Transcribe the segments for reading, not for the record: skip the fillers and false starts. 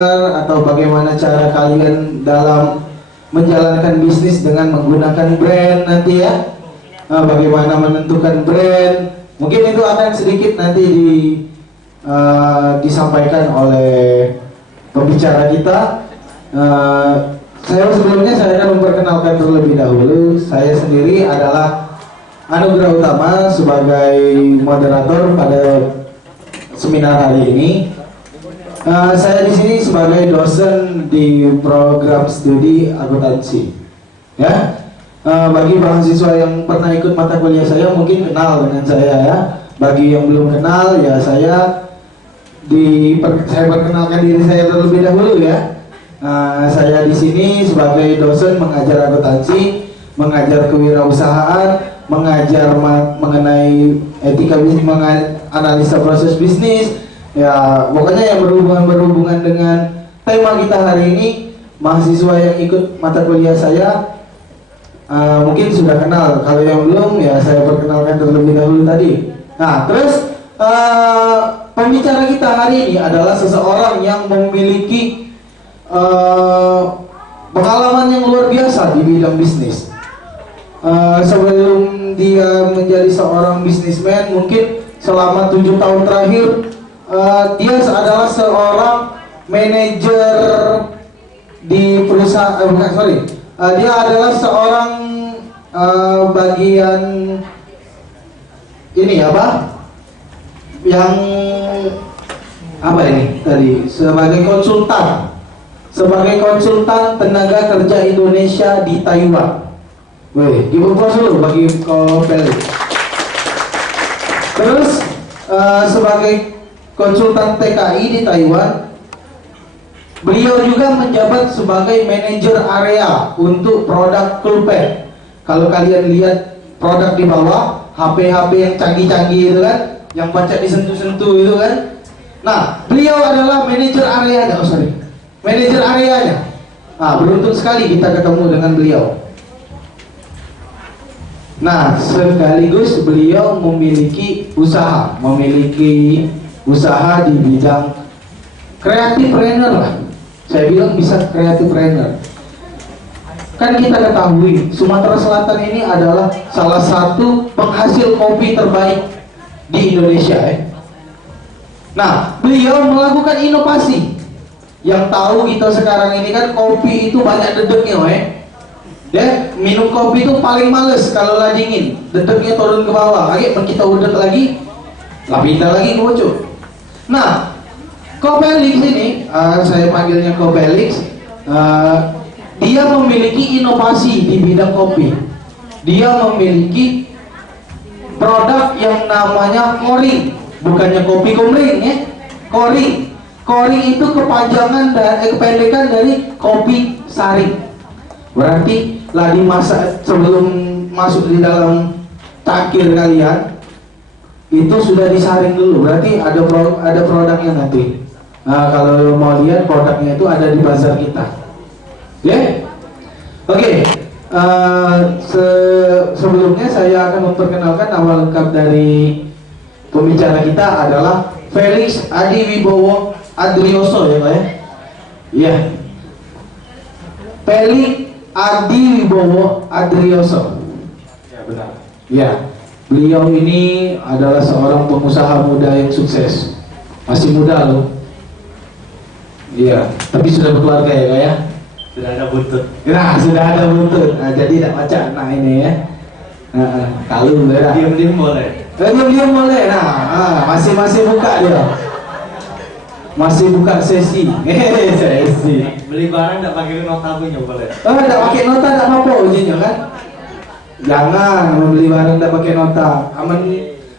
atau bagaimana cara kalian dalam menjalankan bisnis dengan menggunakan brand nanti ya. Bagaimana menentukan brand, mungkin itu akan sedikit nanti disampaikan oleh pembicara kita. Saya akan memperkenalkan terlebih dahulu. Saya sendiri adalah Anugrah Utama sebagai moderator pada seminar hari ini. Saya di sini sebagai dosen di program studi akuntansi. Ya, bagi mahasiswa yang pernah ikut mata kuliah saya mungkin kenal dengan saya ya. Bagi yang belum kenal ya saya perkenalkan diri saya terlebih dahulu ya. Saya di sini sebagai dosen mengajar akuntansi, mengajar kewirausahaan, mengajar mengenai etika bisnis, analisa proses bisnis. Ya, pokoknya yang berhubungan dengan tema kita hari ini. Mahasiswa yang ikut mata kuliah saya mungkin sudah kenal. Kalau yang belum ya saya perkenalkan terlebih dahulu tadi. Nah, terus pembicara kita hari ini adalah seseorang yang memiliki pengalaman yang luar biasa di bidang bisnis. Sebelum dia menjadi seorang bisnismen, mungkin selama 7 tahun terakhir dia adalah seorang manajer di perusahaan. Dia adalah seorang bagian ini apa? Yang apa ini tadi? Sebagai konsultan tenaga kerja Indonesia di Taiwan. Wih, give applause dulu bagi Ko Felix. Terus sebagai konsultan TKI di Taiwan, beliau juga menjabat sebagai manajer area untuk produk Coolpad. Kalau kalian lihat produk di bawah, HP-HP yang canggih-canggih itu kan, yang baca disentuh-sentuh itu kan. Nah, beliau adalah manajer areanya. Manajer areanya. Nah, beruntung sekali kita ketemu dengan beliau. Nah, sekaligus beliau memiliki usaha di bidang kreatifpreneur lah. Saya bilang bisa kreatifpreneur. Kan kita ketahui Sumatera Selatan ini adalah salah satu penghasil kopi terbaik di Indonesia ya. Nah, beliau melakukan inovasi. Yang tahu kita sekarang ini kan kopi itu banyak dedeknya ya, minum kopi itu paling males kalau lagi dingin, dedeknya turun ke bawah. Lagi kita udek lagi, pindah lagi ke bocor. Nah, Ko Felix ini, saya panggilnya Ko Felix, dia memiliki inovasi di bidang kopi. Dia memiliki produk yang namanya Kori, bukannya kopi kumring ya, Kori. Kori itu kependekan dari kopi sari. Berarti lagi masak sebelum masuk di dalam cangkir kalian itu sudah disaring dulu. Berarti ada produknya nanti. Nah, kalau mau lihat produknya itu ada di bazar kita. Ya, oke. Sebelumnya saya akan memperkenalkan nama lengkap dari pembicara kita adalah Felix Adi Wibowo Adrioso ya Pak ya. Iya. Felix Adi Wibowo Adrioso. Ya benar. Ya. Beliau ini adalah seorang pengusaha muda yang sukses. Masih muda loh. Iya, tapi sudah berkeluarga ya Pak ya. Sudah ada buntut. Nah, sudah ada buntut. Nah, jadi tidak baca nah ini ya. Kalau diam-diam boleh. Diam-diam boleh. Nah, masih buka dia. Masih buka sesi. Sesi. Beli barang tidak pakai nota punya boleh. Tidak pakai nota tidak apa-apa ujinya kan? Jangan membeli barang tidak pakai nota.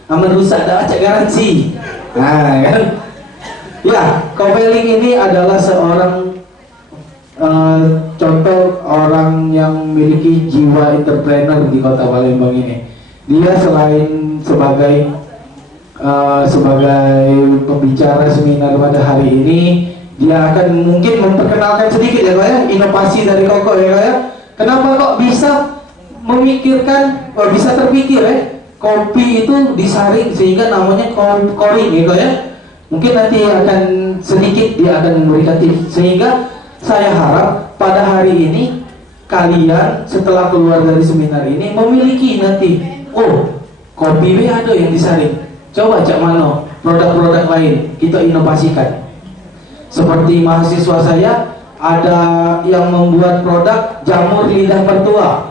Aman rusak tidak baca garansi. Nah, kan? Ya, Ko Felix ini adalah seorang contoh orang yang memiliki jiwa entrepreneur di Kota Palembang ini. Dia selain sebagai pembicara seminar pada hari ini, dia akan mungkin memperkenalkan sedikit ya Pak ya, inovasi dari Koko ya Pak ya. Kenapa kok bisa terpikir ya kopi itu disaring sehingga namanya koring gitu ya. Mungkin nanti akan sedikit dia akan memberikan tips, sehingga saya harap pada hari ini kalian setelah keluar dari seminar ini memiliki nanti, oh kopi we ada yang disaring, coba cak mano produk-produk lain kita inovasikan. Seperti mahasiswa saya ada yang membuat produk jamur lidah mertua.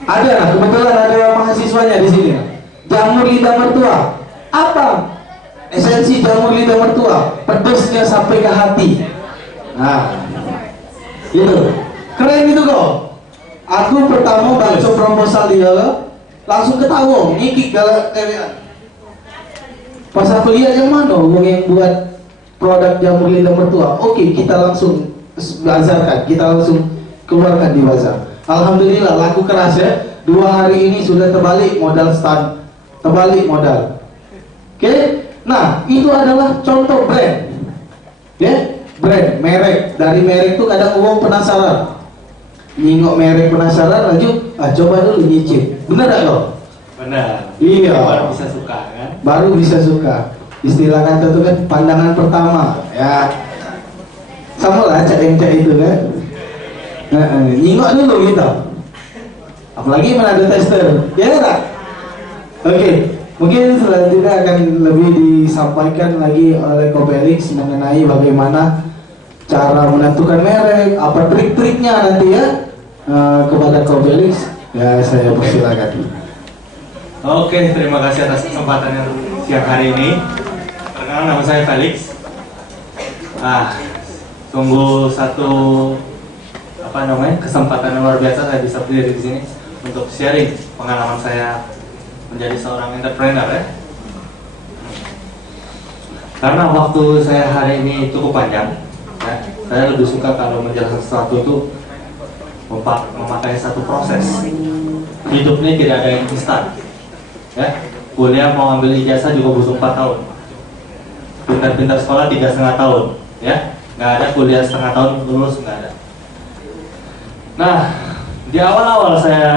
Ada, kebetulan ada mahasiswanya di sini. Jamur lidah mertua. Apa esensi jamur lidah mertua? Pedesnya sampai ke hati. Itu keren itu kok. Aku pertama baca proposal dia langsung ketawa, ngikik galak kayak. Pas aku lihat yang mana orang yang buat produk jamur lidah mertua, oke, kita langsung bazarkan, kita langsung keluarkan di bazar. Alhamdulillah laku keras ya. 2 hari ini sudah terbalik modal stand, terbalik modal. Oke, nah itu adalah contoh brand. Ya, brand, merek. Dari merek itu kadang orang penasaran. Nengok merek penasaran, lanjut, coba dulu nyicip. Benar gak lo? Benar. Iya. Baru bisa suka kan? Baru bisa suka. Istilah kata itu kan pandangan pertama. Ya, sama lah cak itu kan. Nengok dulu gitu. Apalagi mana ada tester, ya tak? Oke, mungkin selanjutnya akan lebih disampaikan lagi oleh Kopelix mengenai bagaimana cara menentukan merek, apa trik-triknya nanti ya kepada Kopelix. Ya, saya persilakan. Oke, terima kasih atas kesempatannya siang hari ini. Perkenalkan, nama saya Felix. Tunggu satu kesempatan yang luar biasa saya bisa berdiri di sini untuk sharing pengalaman saya menjadi seorang entrepreneur ya. Karena waktu saya hari ini cukup panjang, ya, saya lebih suka kalau menjelaskan sesuatu itu memakai satu proses. Hidup ini tidak ada yang instan. Ya, kuliah mau ambil ijazah juga butuh 4 tahun. Pintar-pintar sekolah 3,5 tahun, ya, nggak ada kuliah setengah tahun lulus, nggak ada. Nah, di awal-awal saya,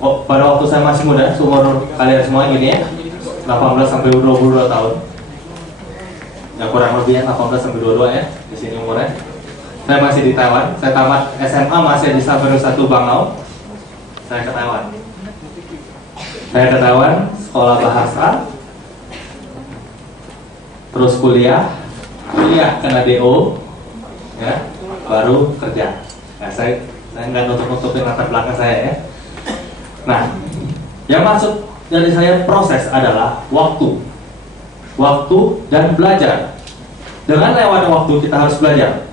pada waktu saya masih muda, seumur kalian semua gini ya, 18 sampai 22 tahun, ya kurang lebih ya 18 sampai 22 ya, di sini umurnya. Saya masih di Taiwan, saya tamat SMA masih di Saverio 1 Bangau, saya ke Taiwan. Saya ke Taiwan, sekolah bahasa, terus kuliah kena DO, ya, baru kerja. Nah, saya nggak nutup-nutupin latar belakang saya ya. Nah, yang masuk dari saya proses adalah waktu dan belajar. Dengan lewat waktu kita harus belajar.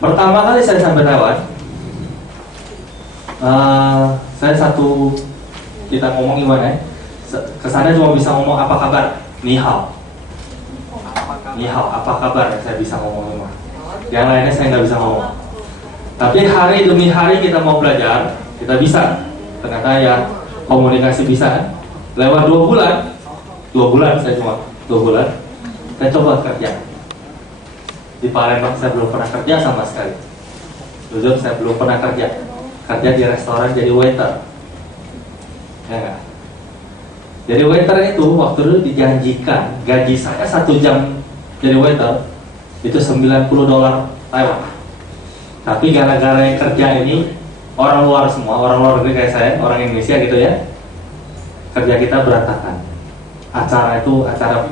Pertama kali saya sampai Taiwan, kita ngomong gimana ya? Kesana cuma bisa ngomong apa kabar, ni hao, apa kabar? Saya bisa ngomong cuma. Yang lainnya saya nggak bisa ngomong. Tapi hari demi hari kita mau belajar, kita bisa. Ternyata ya komunikasi bisa. Lewat 2 bulan saya cuma 2 bulan. Saya coba kerja. Di Palembang saya belum pernah kerja sama sekali. Jujur saya belum pernah kerja. Kerja di restoran jadi waiter. Ya enggak? Jadi waiter itu waktu dulu dijanjikan gaji saya 1 jam jadi waiter itu $90 Taiwan. Tapi gara-gara yang kerja ini orang luar semua, orang luar negeri kayak saya, orang Indonesia gitu ya, kerja kita berantakan. Acara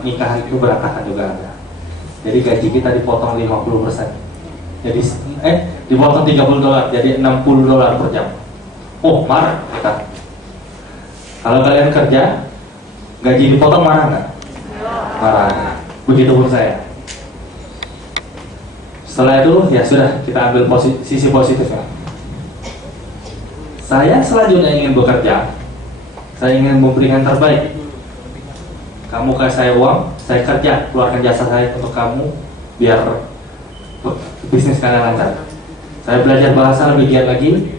nikahan itu berantakan juga ada. Jadi gaji kita dipotong 50%. Jadi dipotong $30, jadi $60 per jam. Oh, marah kita. Kalau kalian kerja gaji dipotong, marah nggak? Marah. Begitu pun saya. Setelah itu ya sudah, kita ambil sisi positifnya. Saya selanjutnya ingin bekerja. Saya ingin memberikan terbaik. Kamu kasih saya uang, saya kerja, keluarkan jasa saya untuk kamu biar bisnis kalian lancar. Saya belajar bahasa lebih giat lagi.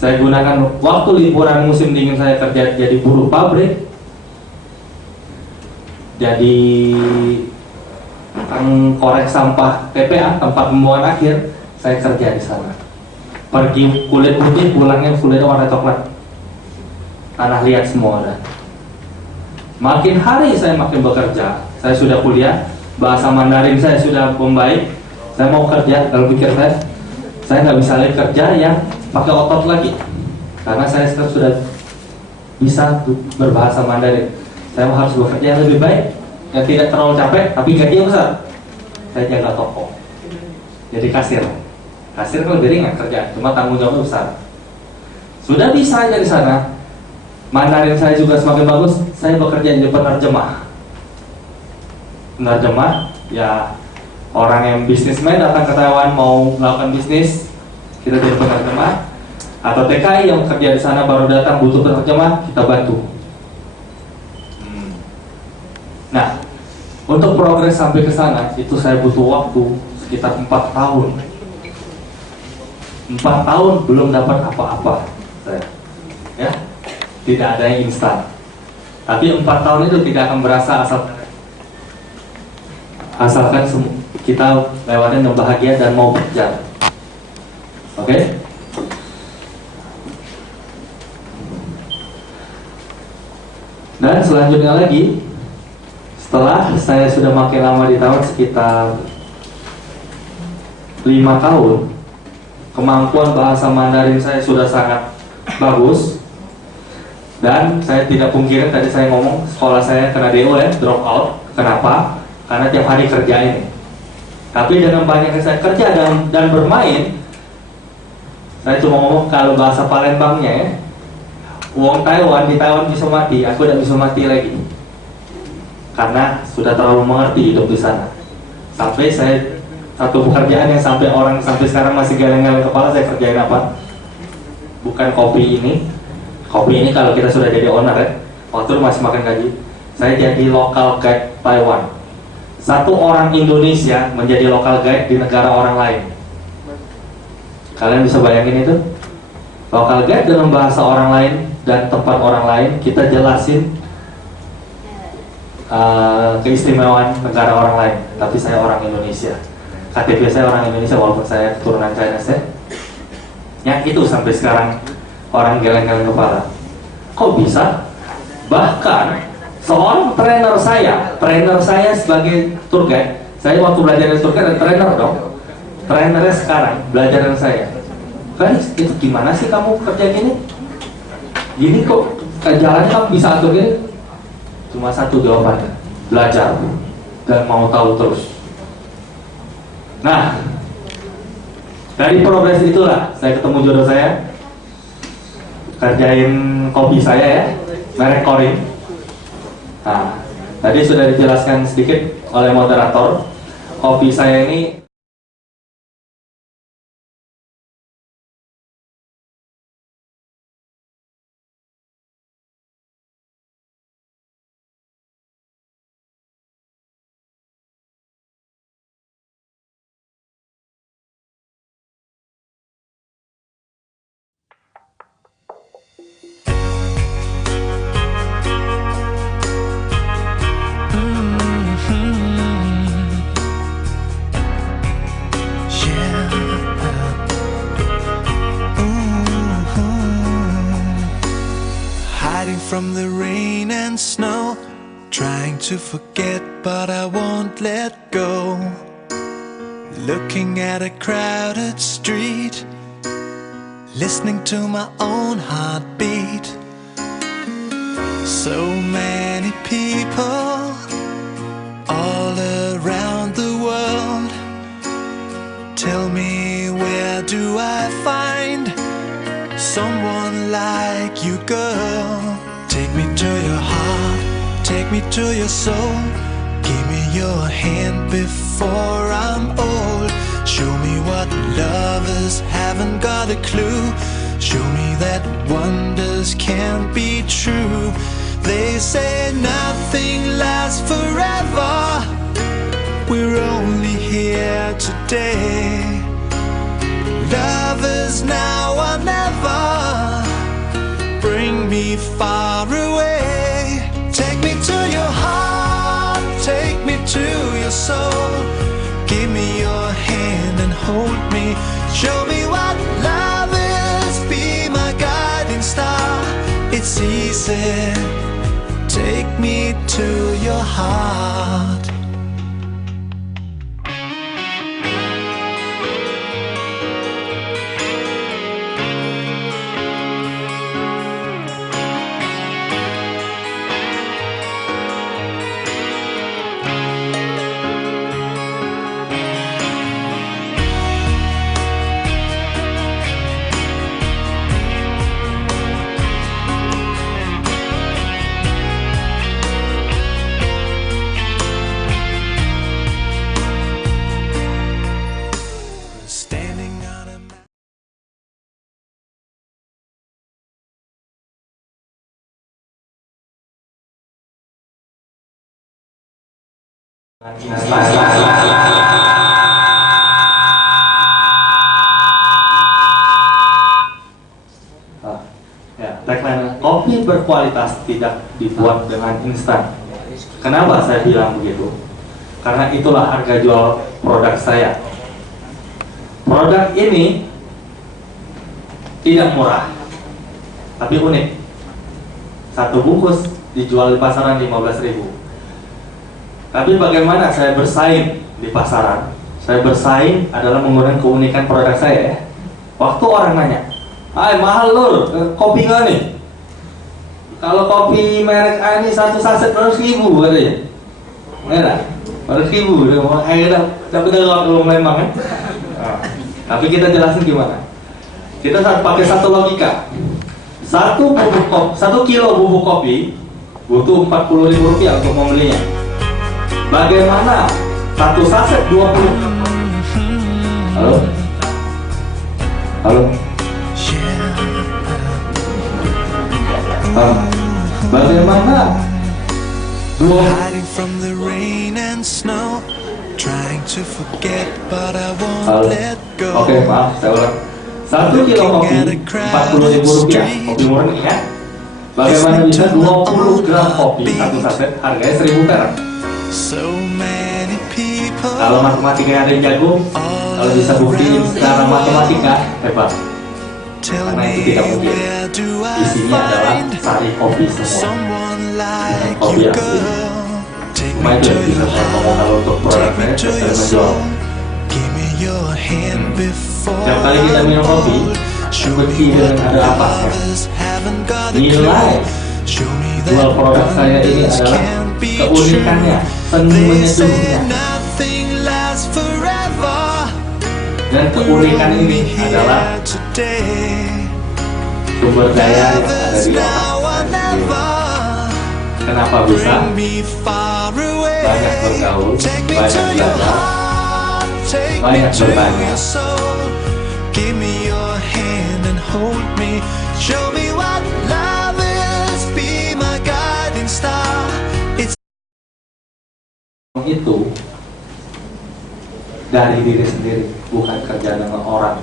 Saya gunakan waktu liburan musim dingin saya kerja jadi buruh pabrik, jadi korek sampah TPA, tempat pembuangan akhir. Saya kerja di sana. Pergi kulit putih, pulangnya kulit warna coklat. tanah liat semua dah. Makin hari saya makin bekerja, saya sudah kuliah, bahasa Mandarin saya sudah membaik, saya mau kerja, dalam pikir saya nggak bisa lagi kerja yang pakai otot lagi, karena saya sekarang sudah bisa berbahasa Mandarin. Saya harus bekerja yang lebih baik, yang tidak terlalu capek, tapi gajinya besar. Saya jaga toko, jadi kasir. Kasir kan lebih ringan kerja, cuma tanggung jawabnya besar. Sudah bisa aja di sana. Mandarin saya juga semakin bagus. Saya bekerja jadi penerjemah. Penerjemah, ya orang yang bisnismen datang ke Taiwan mau melakukan bisnis, kita jadi penerjemah. Atau TKI yang kerja di sana baru datang butuh penerjemah, kita bantu. Nah, untuk progres sampai ke sana itu saya butuh waktu sekitar 4 tahun. 4 tahun belum dapat apa-apa saya. Ya. Tidak ada yang instan. Tapi 4 tahun itu tidak akan berasa asalkan kita lewatin yang bahagia dan mau berjalan. Oke? Dan selanjutnya lagi, setelah saya sudah makin lama di Taiwan sekitar 5 tahun, kemampuan bahasa Mandarin saya sudah sangat bagus. Dan saya tidak pungkiri, tadi saya ngomong sekolah saya kena DO ya, drop out. Kenapa? Karena tiap hari kerja ini. Tapi dengan banyaknya saya kerja dan bermain, saya cuma ngomong kalau bahasa Palembangnya ya, uang Taiwan di Taiwan bisa mati, aku tidak bisa mati lagi. Karena sudah terlalu mengerti hidup di sana. Sampai saya satu pekerjaan yang sampai orang sampai sekarang masih geleng-geleng kepala, saya kerjain apa? Bukan kopi ini. Kopi ini kalau kita sudah jadi owner ya, waktu masih makan gaji, saya jadi local guide Taiwan. Satu orang Indonesia menjadi local guide di negara orang lain. Kalian bisa bayangin itu? Local guide dengan bahasa orang lain dan tempat orang lain, kita jelasin keistimewaan negara orang lain. Tapi saya orang Indonesia. KTP saya orang Indonesia walaupun saya keturunan Chinese ya. Yang itu sampai sekarang orang geleng-geleng kepala. Kok bisa? Bahkan seorang trainer saya sebagai tour guide, saya waktu belajar tour guide ada trainer dong. Trainernya sekarang belajar dengan saya. Guys, itu gimana sih kamu kerja gini? Gini kok jalannya kamu bisa atur gini? Cuma satu jawabannya, belajar dan mau tahu terus. Nah, dari progres itulah saya ketemu jodoh saya. Kerjain kopi saya ya, merek Korin. Nah, tadi sudah dijelaskan sedikit oleh moderator. Kopi saya ini from the rain and snow, trying to forget but I won't let go. Looking at a crowded street, listening to my own heartbeat. So many people all around the world. Tell me, where do I find someone like you, girl? Take me to your heart, take me to your soul. Give me your hand before I'm old. Show me what lovers haven't got a clue. Show me that wonders can't be true. They say nothing lasts forever. We're only here today. Lovers now or never. Bring me far away. Take me to your heart, take me to your soul. Give me your hand and hold me. Show me what love is, be my guiding star. It's easy it. Take me to your heart. Standing on a Tagline kopi berkualitas tidak dibuat dengan instan. Kenapa saya bilang begitu? Karena itulah harga jual produk saya. Produk ini tidak murah, tapi unik. Satu bungkus dijual di pasaran 15.000. Tapi bagaimana saya bersaing di pasaran? Saya bersaing adalah menggunakan keunikan produk saya. Waktu orang nanya, "Ay, mahal lur, kopi nggak nih?" Kalau kopi merek A ini satu saset 100.000 katanya. Enggak, 100.000. Akhirnya dapat kalau memang kan. Tapi kita jelasin gimana. Kita pakai satu logika. 1 kilo bubuk kopi butuh 40.000 rupiah untuk membelinya. Bagaimana satu saset 20? Halo? Halo? Bagaimana hiding from the rain and snow, trying to forget but I won't let go. Oke, maaf, saya ulang. 1 kilo kopi 40.000 rupiah. Kopi murni ya. Bagaimana bisa 20 gram kopi satu saset harganya 1.000 perak? So many people. Kalau matematika ada yang jago, kalau bisa buktiin secara matematika, hebat. Tell Karena itu me tidak mungkin. where do I Isinya adalah find sari kopi semua. someone like Kopi you, asli. girl? Take Cuma me itu to yang bisa your saya ngomong kalau untuk heart, produk take me saya to saya your menjual. soul. Give me your hand before Setiap kali kita minum kopi, Show kunci me dengan what ada apa? others haven't got a Nilai clue. Show me jual that produk saya ini words adalah can't be keunikannya, true. seni They say menyeduhnya. nothing lasts forever. Dan keunikan ini adalah Today, sumber daya yang ada others di otak now or saya sendiri. never. Kenapa bisa? Bring me far away. Banyak bergaul, Take me banyak to your belajar, heart, take me banyak to bertanya. your soul. Give me your hand and hold me. Show me what love is. Be my guiding star. It's itu dari diri sendiri, bukan kerja dengan orang.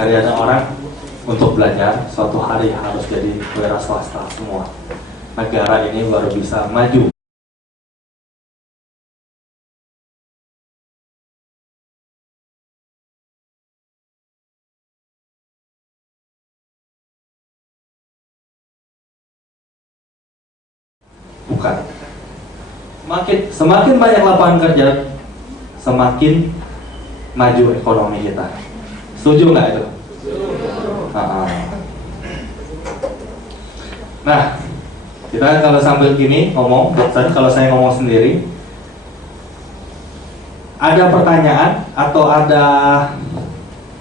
Kerja dengan orang untuk belajar suatu hari harus jadi wira swasta semua. Negara ini baru bisa maju. Bukan. Semakin banyak lapangan kerja, semakin maju ekonomi kita. Setuju nggak itu? Nah, kita kalau sambil gini ngomong, dan kalau saya ngomong sendiri, ada pertanyaan atau ada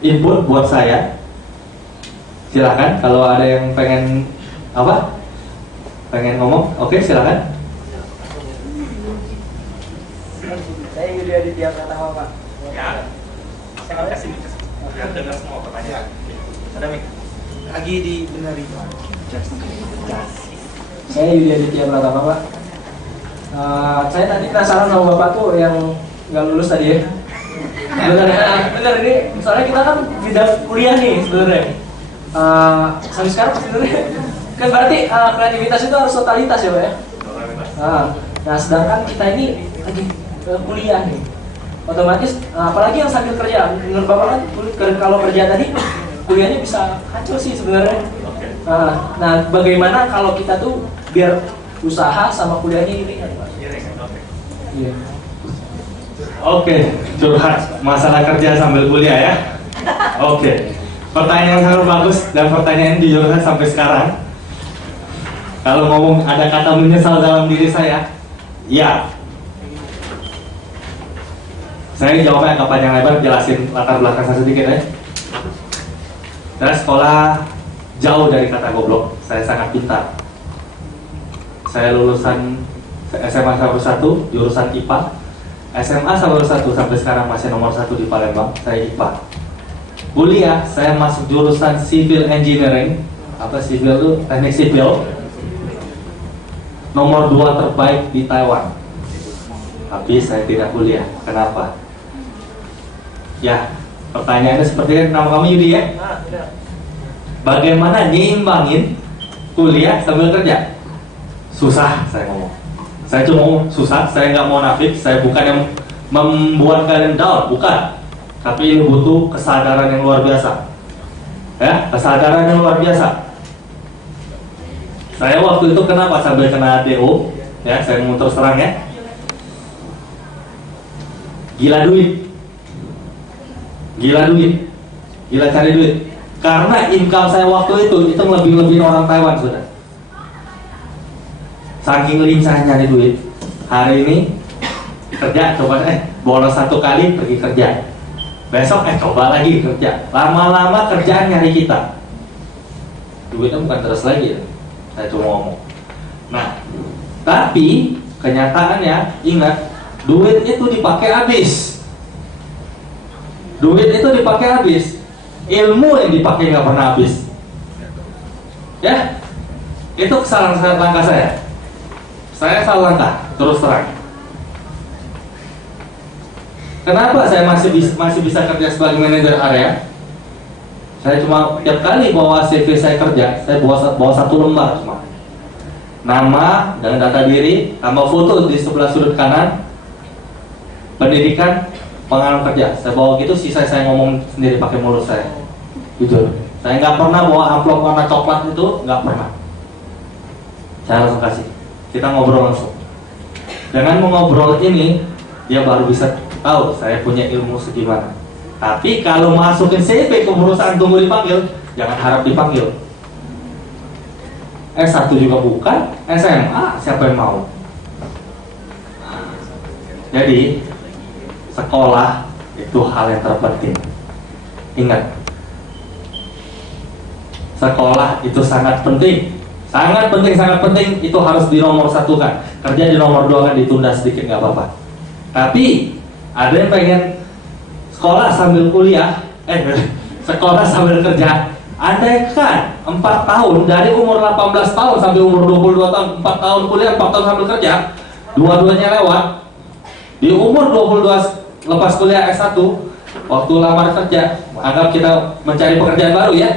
input buat saya? Silakan. Kalau ada yang pengen apa? Pengen ngomong? Oke, silakan. Saya Yudi Aditya Pratama, Pak. Ya. Saya kasih biar dengar semua pertanyaan. Ada Mik? Lagi dibenari, Pak. Saya Yudi Aditya Pratama, Pak. Saya tadi penasaran sama Bapak tuh yang nggak lulus tadi ya. Bener ini, soalnya kita kan bidang kuliah nih sebenarnya. Sampai sekarang sebenarnya kan berarti kreativitas itu harus totalitas ya, Pak ya. Nah, sedangkan kita ini lagi kuliah nih, otomatis apalagi yang sambil kerja, menurut Bapak kan kalau kerja tadi kuliahnya bisa kacau sih sebenarnya. Nah, bagaimana kalau kita tuh biar usaha sama kuliahnya ini kan, Pak? Iya. Oke, curhat masalah kerja sambil kuliah ya. Oke, pertanyaan yang sangat bagus dan pertanyaan di jurusan sampai sekarang. Kalau ngomong ada kata menyesal dalam diri saya, ya. Saya jawabnya agak panjang lebar, jelasin latar belakang saya sedikit ya. Saya sekolah jauh dari kata goblok, saya sangat pintar. Saya lulusan SMA Sabar 1, jurusan IPA. SMA Sabar 1 sampai sekarang masih nomor 1 di Palembang, saya IPA. Kuliah, saya masuk jurusan Civil Engineering, apa civil itu teknik sipil. Nomor 2 terbaik di Taiwan. Tapi saya tidak kuliah, kenapa? Ya, pertanyaannya seperti kan, nama kamu Yudi ya? Bagaimana nyimbangin kuliah sambil kerja? Susah, saya ngomong. Saya cuma ngomong susah, saya nggak mau nafik, saya bukan yang membuat kalian down, bukan. Tapi ini butuh kesadaran yang luar biasa. Ya, kesadaran yang luar biasa. Saya waktu itu kenapa sambil kena DO? Ya, saya mau terus terang ya. Gila duit. Gila duit, gila cari duit. Karena income saya waktu itu lebih orang Taiwan sudah. Saking lincah nyari duit. Hari ini kerja, coba bolos 1 kali pergi kerja. Besok coba lagi kerja. Lama-lama kerjaan nyari kita. Duitnya bukan terus lagi ya. Saya cuma ngomong. Nah, tapi kenyataannya ingat, duit itu dipakai habis. Duit itu dipakai habis, ilmu yang dipakai nggak pernah habis. Ya, itu kesalahan langkah saya. Saya salah langkah, terus terang. Kenapa saya masih bisa kerja sebagai manajer area? Saya cuma tiap kali bawa CV saya kerja, saya bawa 1 lembar cuma. Nama dan data diri, tambah foto di sebelah sudut kanan. Pendidikan, pengalaman kerja, saya bawa gitu, sisa saya ngomong sendiri pakai mulut saya. Jujur, saya nggak pernah bawa amplop warna coklat itu, nggak pernah. Saya langsung kasih, kita ngobrol langsung. Dengan mengobrol ini, dia baru bisa tahu saya punya ilmu segimana. Tapi kalau masukin CV ke perusahaan tunggu dipanggil, jangan harap dipanggil. S1 juga bukan, SMA siapa yang mau? Jadi sekolah itu hal yang terpenting. Ingat, sekolah itu sangat penting, sangat penting. Itu harus di nomor 1-kan. Kerja di nomor 2 kan ditunda sedikit nggak apa-apa. Tapi ada yang pengen sekolah sambil kuliah, sekolah sambil kerja. Andaikan 4 tahun dari umur 18 tahun sampai umur 22 tahun, 4 tahun kuliah, 4 tahun sambil kerja, dua-duanya lewat. Di umur 22 lepas kuliah S1, waktu lamar kerja, anggap kita mencari pekerjaan baru ya.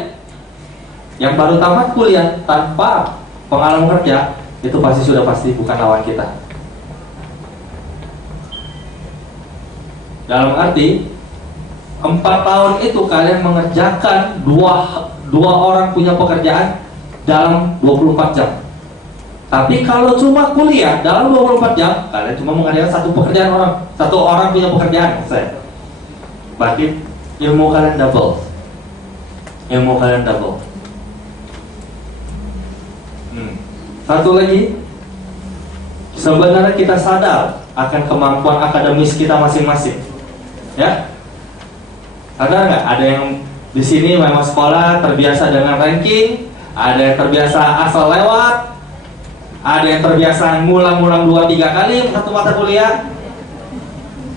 Yang baru tamat kuliah tanpa pengalaman kerja, itu pasti bukan lawan kita. Dalam arti 4 tahun itu kalian mengerjakan dua orang punya pekerjaan dalam 24 jam. Tapi kalau cuma kuliah dalam 24 jam, kalian cuma mengerjakan satu orang punya pekerjaan. Berarti ilmu kalian double. Satu lagi, sebenarnya kita sadar akan kemampuan akademis kita masing-masing. Ya, sadar nggak? Ada yang di sini memang sekolah terbiasa dengan ranking, ada yang terbiasa asal lewat, ada yang terbiasa ngulang-ngulang 2-3 kali satu mata kuliah.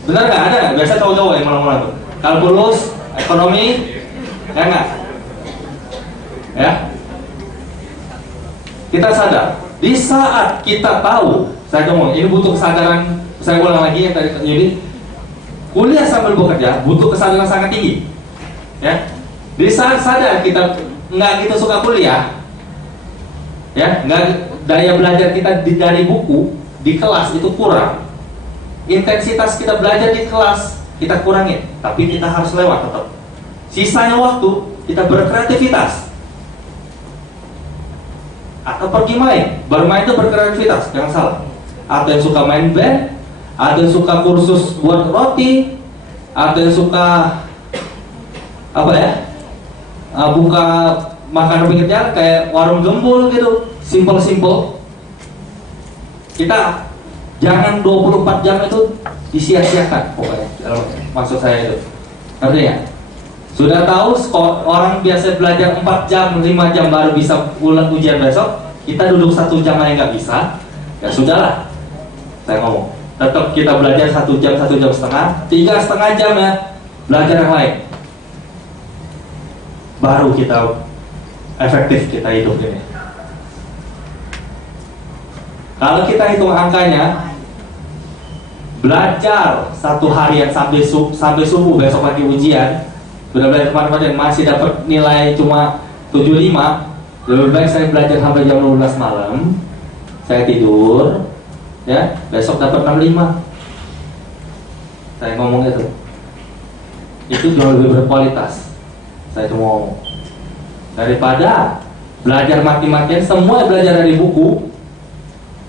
Benar nggak? Ada nggak? Biasa cowok-cowok yang ngulang-ngulang tuh. Kalkulus, ekonomi, ya nggak? Ya. Kita sadar. Di saat kita tahu, saya ngomong, ini butuh kesadaran. Saya ulang lagi yang tadi jadi kuliah sambil bekerja butuh kesadaran sangat tinggi. Ya. Di saat sadar kita nggak gitu suka kuliah, ya, nggak, daya belajar kita dari buku di kelas itu kurang, intensitas kita belajar di kelas kita kurangin, tapi kita harus lewat tetap. Sisanya waktu kita berkreativitas. atau pergi main. Bermain itu berkreativitas, jangan salah. Ada yang suka main band, ada yang suka kursus buat roti, ada yang suka apa ya, buka makanan pinggir jalan kayak warung gembul gitu, simple. Kita jangan 24 jam itu disia-siakan pokoknya. Maksud saya itu, ngerti ya? Sudah tahu orang biasa belajar 4 jam, 5 jam baru bisa ujian besok. Kita duduk 1 jam aja nggak bisa, ya sudahlah. Saya ngomong, tetap kita belajar 1 jam, 1 jam setengah, 3,5 jam ya belajar yang lain. Baru kita efektif kita hidup ini. Kalau kita hitung angkanya, belajar 1 harian sampai subuh besok pagi ujian, sudah belajar kemarin masih dapat nilai cuma 75, lebih baik saya belajar sampai jam 12 malam, saya tidur, ya besok dapat 65. Saya ngomong itu jauh lebih berkualitas. Saya cuma ngomong, daripada belajar mati-matian semua belajar dari buku,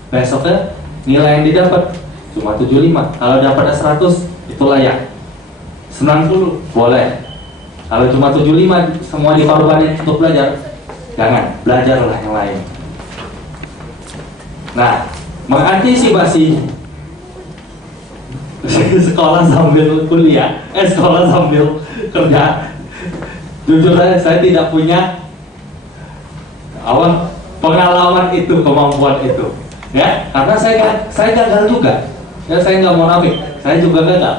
besoknya nilai yang didapat cuma 75. Kalau dapat 100 itu layak. 90 boleh. Kalau cuma 75 semua dikorbanin untuk belajar, jangan, belajarlah yang lain. Nah, mengantisipasi sekolah sambil kuliah, sekolah sambil kerja. Jujur saya tidak punya pengalaman itu, kemampuan itu, ya, karena saya gagal juga. Ya, saya nggak mau nafik, saya juga gagal.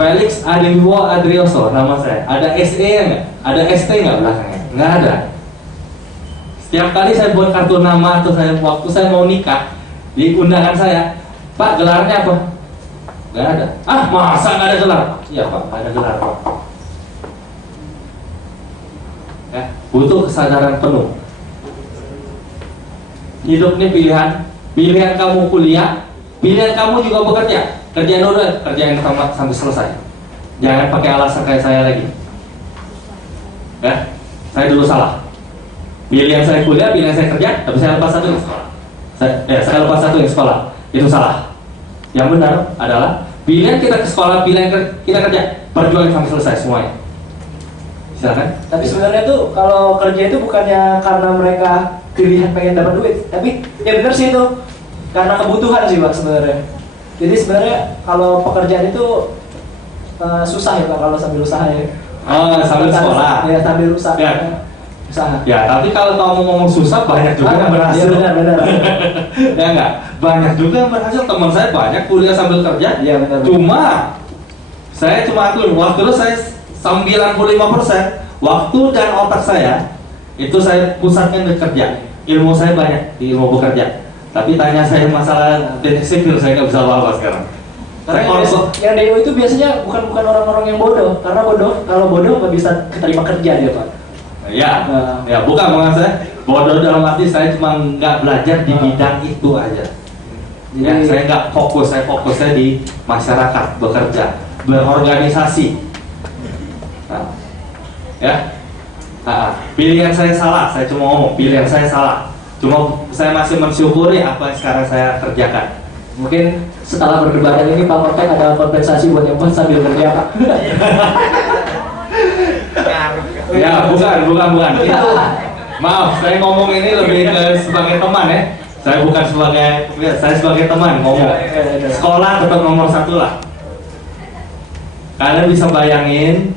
Felix Adewiwo Adrioso nama saya. Ada SE nggak? Ada ST nggak belakangnya? Nggak ada. Setiap kali saya buat kartu nama atau waktu saya mau nikah di undangan saya, Pak gelarnya apa? Nggak ada. Ah masa nggak ada gelar? Iya Pak, nggak ada gelar Pak. Ya, butuh kesadaran penuh. Hidup ini pilihan kamu kuliah, pilihan kamu juga bekerja. Kerjaan dulu, kerjaan sampai selesai. Jangan pakai alasan kayak saya lagi. Ya, saya dulu salah. Pilihan saya kuliah, pilihan saya kerja, tapi saya lepas satu yang sekolah. Saya lepas satu yang sekolah. Itu salah. Yang benar adalah pilihan kita ke sekolah, pilihan kita kerja, perjuangin sampai selesai semuanya. Silakan. Tapi sebenarnya tuh kalau kerja itu bukannya karena mereka pilihan pengen dapat duit, tapi ya benar sih itu karena kebutuhan sih Pak sebenarnya. Jadi sebenarnya kalau pekerjaan itu susah ya Pak kalau sambil usaha ya. Oh, sambil sekolah. Ya sambil usaha. Ya. Usaha. Ya, tapi kalau kamu ngomong susah banyak juga yang berhasil. Ya benar. Ya enggak? Banyak juga yang berhasil. Teman saya banyak kuliah sambil kerja. Iya benar. Saya cuma akui waktu itu saya 95% waktu dan otak saya itu saya pusatkan ke kerja. Ilmu saya banyak di ilmu bekerja. Tapi tanya saya masalah teknik sipil saya nggak bisa apa-apa sekarang. Karena yang DO itu biasanya bukan orang-orang yang bodoh, karena kalau bodoh nggak bisa keterima kerja dia Pak. Ya bukan maksud saya bodoh dalam arti saya cuma nggak belajar di bidang itu aja. Jadi, Ya, saya nggak fokus, saya fokusnya di masyarakat, bekerja, berorganisasi. Nah, ya, pilihan saya salah, saya cuma ngomong pilihan saya salah. Cuma saya masih mensyukuri apa yang sekarang saya kerjakan. mungkin setelah perdebatan ini Pak Mortek ada kompensasi buat yang buat sambil kerja Pak. Ya, bukan. Itu, maaf, saya ngomong ini lebih ke sebagai teman ya. Saya sebagai teman ngomong. Sekolah tetap nomor 1 lah. Kalian bisa bayangin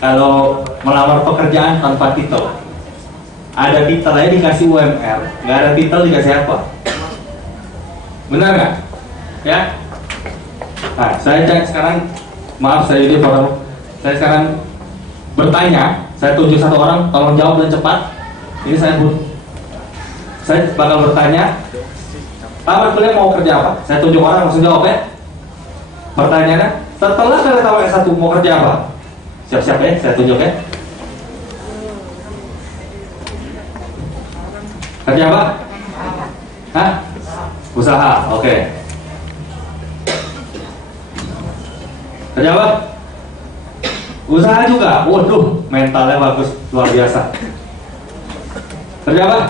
kalau melamar pekerjaan tanpa titel. Ada titelnya dikasih UMR, nggak ada titel dikasih apa? Benar nggak? Ya. Nah, saya sekarang, maaf saya ini orang, saya sekarang bertanya, saya tunjuk satu orang, tolong jawab dan cepat. Ini saya bakal bertanya, tamat kuliah mau kerja apa? Saya tunjuk orang langsung jawab ya. Pertanyaannya, setelah kalian tamat S1 mau kerja apa? Siap-siap ya, saya tunjuk ya. Kerja apa? Hah? Usaha, oke. Kerja apa? Usaha juga. Waduh, mentalnya bagus, luar biasa. Kerja apa?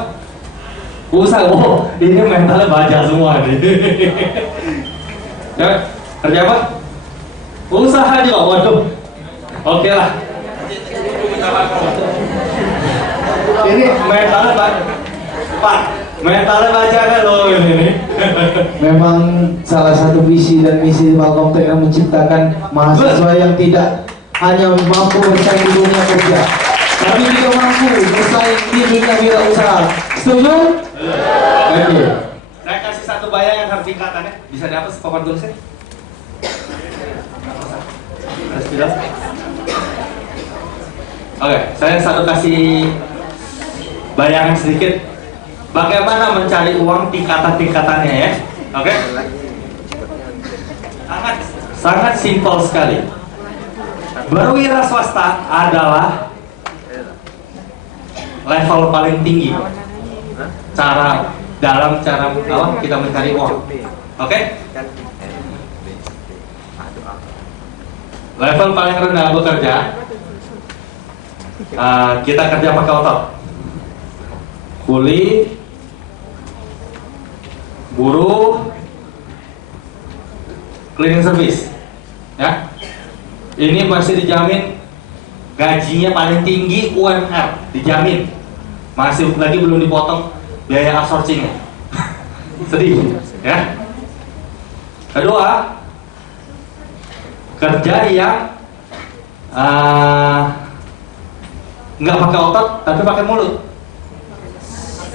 Usaha. Oh, ini mentalnya baja semua nih. Ya, kerja apa? Usaha juga. Waduh. Oke lah. Ini mentalnya Pak. Mentalnya baja kan loh ini. Memang salah satu visi dan misi Malcomtech yang menciptakan mahasiswa yang tidak hanya mampu bersaing di dunia kerja, tapi juga mampu bersaing di dunia wirausaha. Setuju? Oke. Saya kasih satu bayang yang harus tingkatannya. Bisa dapat papan tulisnya? Harus tidak? Oke, saya satu kasih bayangan sedikit. Bagaimana mencari uang tingkatan-tingkatannya ya? Oke? Sangat simpel sekali. Berwira swasta adalah level paling tinggi dalam cara kita mencari uang. Oke? Level paling rendah bekerja, kita kerja pakai otot. Kuli, buruh, cleaning service, ya. Ini masih dijamin gajinya paling tinggi UMR, dijamin. Masih lagi belum dipotong biaya outsourcingnya. Sedih, ya. Kedua, kerja yang nggak pakai otot tapi pakai mulut,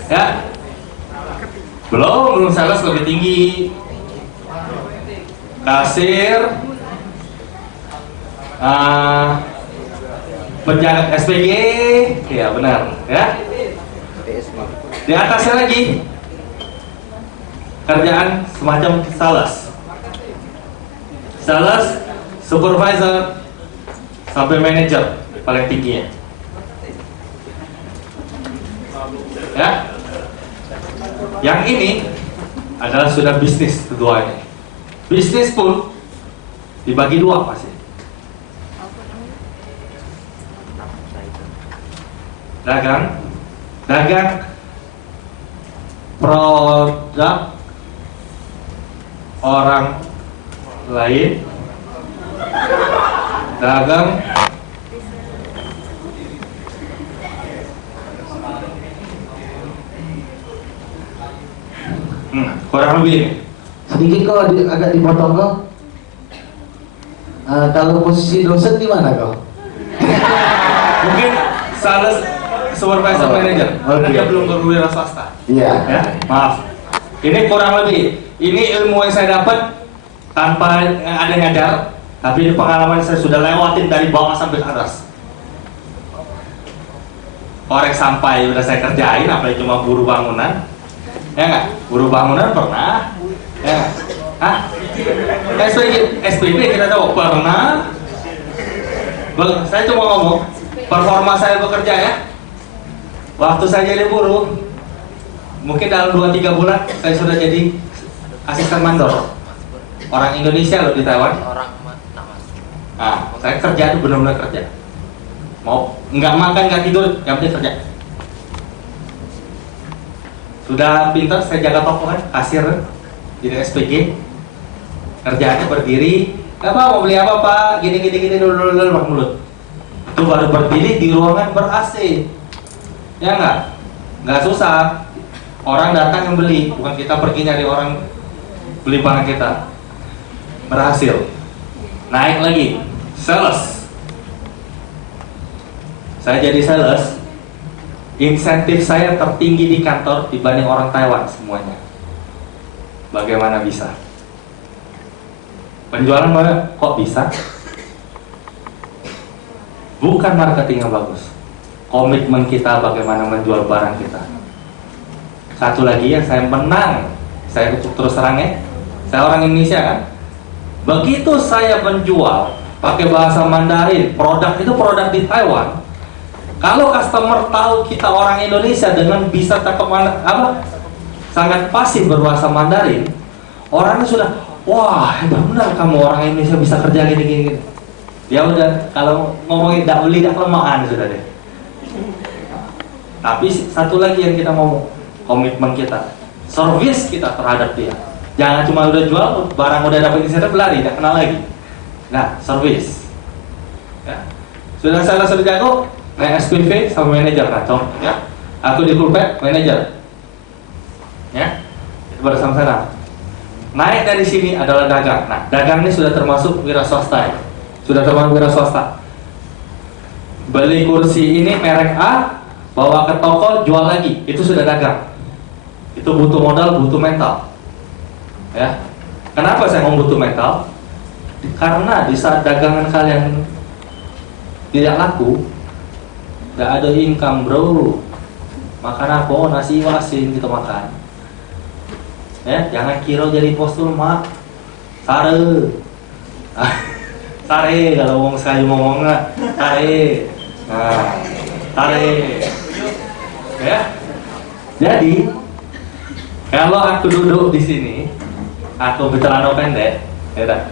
ya. Belum sales lebih tinggi, kasir, penjaga SPG, ya benar, ya. Di atasnya lagi kerjaan semacam sales, supervisor, sampai manager paling tingginya, ya. Yang ini adalah sudah bisnis keduanya. Bisnis pun dibagi dua pasti. Dagang produk orang lain, dagang kurang lebih ini. Sedikit kok agak dipotong kok. Kalau posisi dosen di mana kau? Mungkin sales, supervisor, manager. Karena dia belum berwira swasta. Iya. Ya, maaf. Ini kurang lebih. Ini ilmu yang saya dapat tanpa ada yang ngajar, tapi ini pengalaman saya sudah lewatin dari bawah sampai ke atas. Korek sampai udah saya kerjain, apalagi cuma buruh bangunan. Ya nggak? Buruh bangunan pernah. Ya. Hah? SPP kita tahu pernah. Saya cuma ngomong performa saya bekerja ya. Waktu saya jadi buruh, mungkin dalam 2-3 bulan saya sudah jadi asisten mandor. Orang Indonesia loh di Taiwan. Nah, saya kerja itu benar-benar kerja. Mau nggak makan nggak tidur, yang penting kerja. Sudah pintar, saya jaga toko kan, kasir, jadi SPG. Kerjaannya berdiri, apa mau beli apa pak, gini dulu pakai mulut. Itu baru berdiri di ruangan ber-AC. Ya nggak susah. Orang datang yang beli, bukan kita pergi nyari orang beli barang kita. Berhasil. Naik lagi, sales. Saya jadi sales. Insentif saya tertinggi di kantor dibanding orang Taiwan semuanya. Bagaimana bisa? Penjualan kok bisa? Bukan marketing yang bagus, komitmen kita bagaimana menjual barang kita. Satu lagi yang saya menang, saya terus terang ya, saya orang Indonesia kan. Begitu saya menjual pakai bahasa Mandarin, produk itu produk di Taiwan. Kalau customer tahu kita orang Indonesia dengan bisa cakap sangat fasih berbahasa Mandarin, orangnya sudah, wah hebat benar kamu orang Indonesia bisa kerja gini. Ya udah, kalau ngomongin tidak beli tidak kelemahan sudah deh. Tapi satu lagi yang kita ngomong, komitmen kita, service kita terhadap dia. Jangan cuma udah jual, barang udah dapat insentif lari, tidak kenal lagi. Nah, service. Ya. Sudah jago, naik SPV sama manajer, nah contoh, ya. Aku di Kulpet, manajer. Ya, bersama-sama. Naik dari sini adalah dagang. Nah, dagang ini sudah termasuk wira swasta, ya. Sudah termasuk wira swasta. Beli kursi ini merek A, bawa ke toko, jual lagi, itu sudah dagang. Itu butuh modal, butuh mental. Ya, kenapa saya ngomong butuh mental? Karena di saat dagangan kalian tidak laku, tidak ada income bro. Makan apa? Nasi wasin kita makan. Ya, jangan kira jadi bos tuh mak. Sare, sare kalau ngomong sekali ngomong nggak, sare, nah, sare. Ya, jadi kalau aku duduk di sini, aku bercelana pendek, ya dah,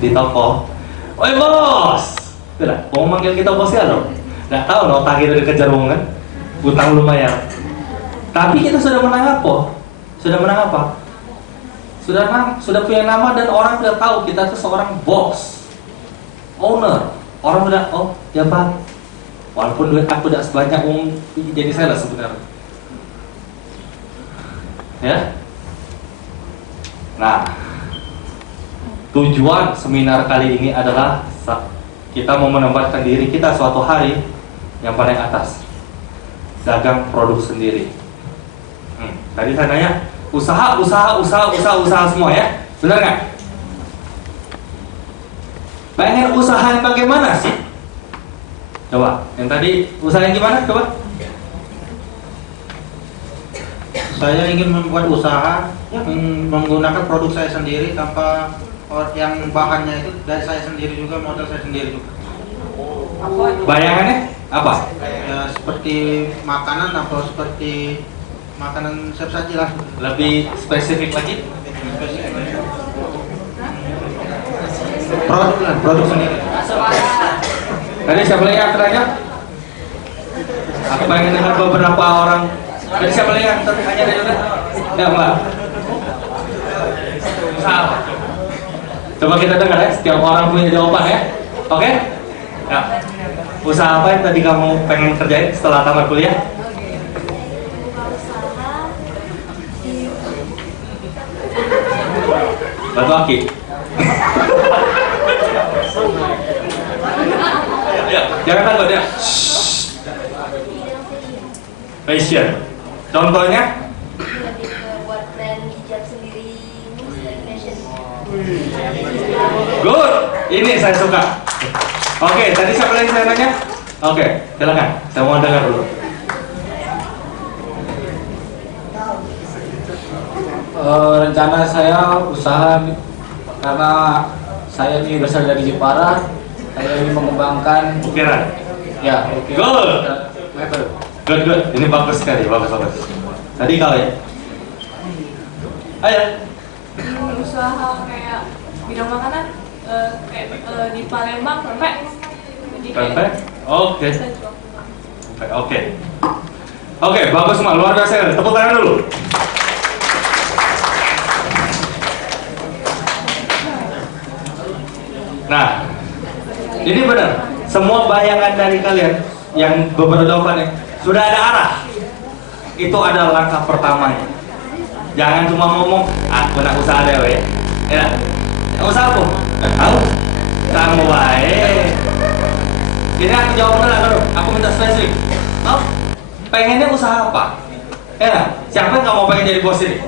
di toko. Oi bos, udah, mau manggil kita bos ya lo? Nggak tahu lo tagih dari kejar wong kan, utang lumayan. Tapi kita sudah menang apa? Sudah menang apa? Sudah punya nama dan orang sudah tahu kita tuh seorang bos, owner. Orang udah, oh ya pak. Walaupun duit aku tidak sebanyak uang jadi sales sebenarnya. Ya. Nah, tujuan seminar kali ini adalah kita mau menempatkan diri kita suatu hari yang paling atas, dagang produk sendiri. Tadi saya nanya usaha semua ya, benar nggak? Pengen usaha yang bagaimana sih? Coba, yang tadi usaha yang gimana? Coba. Saya ingin membuat usaha yang menggunakan produk saya sendiri tanpa yang bahannya itu dari saya sendiri juga, modal saya sendiri juga. Bayangannya apa? Ya seperti makanan atau seperti makanan siap saji lah. Lebih spesifik lagi? Produk lah, produk sendiri. Tadi siapa lagi yang terakhir? Aku pengen dengar beberapa orang. Tadi siapa lagi yang tanya dari udah? Ya mbak. Salah. Coba kita dengar ya, setiap orang punya jawaban ya. Oke? Ya. Usaha apa yang tadi kamu pengen kerjain setelah tamat kuliah? Batu aki. Ya, jangan takut ya. Fashion. Contohnya? Lebih ke buat brand hijab sendiri, dari fashion. Good. Ini saya suka. Oke, tadi siapa lagi saya tanya? Oke, silakan. Saya mau dengar dulu. Rencana saya usaha karena saya ini berasal dari Jepara, saya ingin mengembangkan Ukiran. ya oke. Good. Metal. Good. Ini bagus sekali, bagus. Tadi kau ya? Ayo. Usaha kayak bidang makanan kayak di Palembang pempek. Jadi kayak Pempek? Oke. bisa jual. Oke, bagus semua, luar biasa. Tepuk tangan dulu. Nah, ini benar. Semua bayangan dari kalian yang beberapa jawabannya sudah ada arah. Itu adalah langkah pertamanya. Jangan cuma ngomong, aku nak usaha dewe. Ya, usaha apa? Nggak tahu. Kamu baik. Ini aku jawab benar dulu. Aku minta spesifik. Oh, pengennya usaha apa? Ya, siapa yang nggak mau pengen jadi bos ini?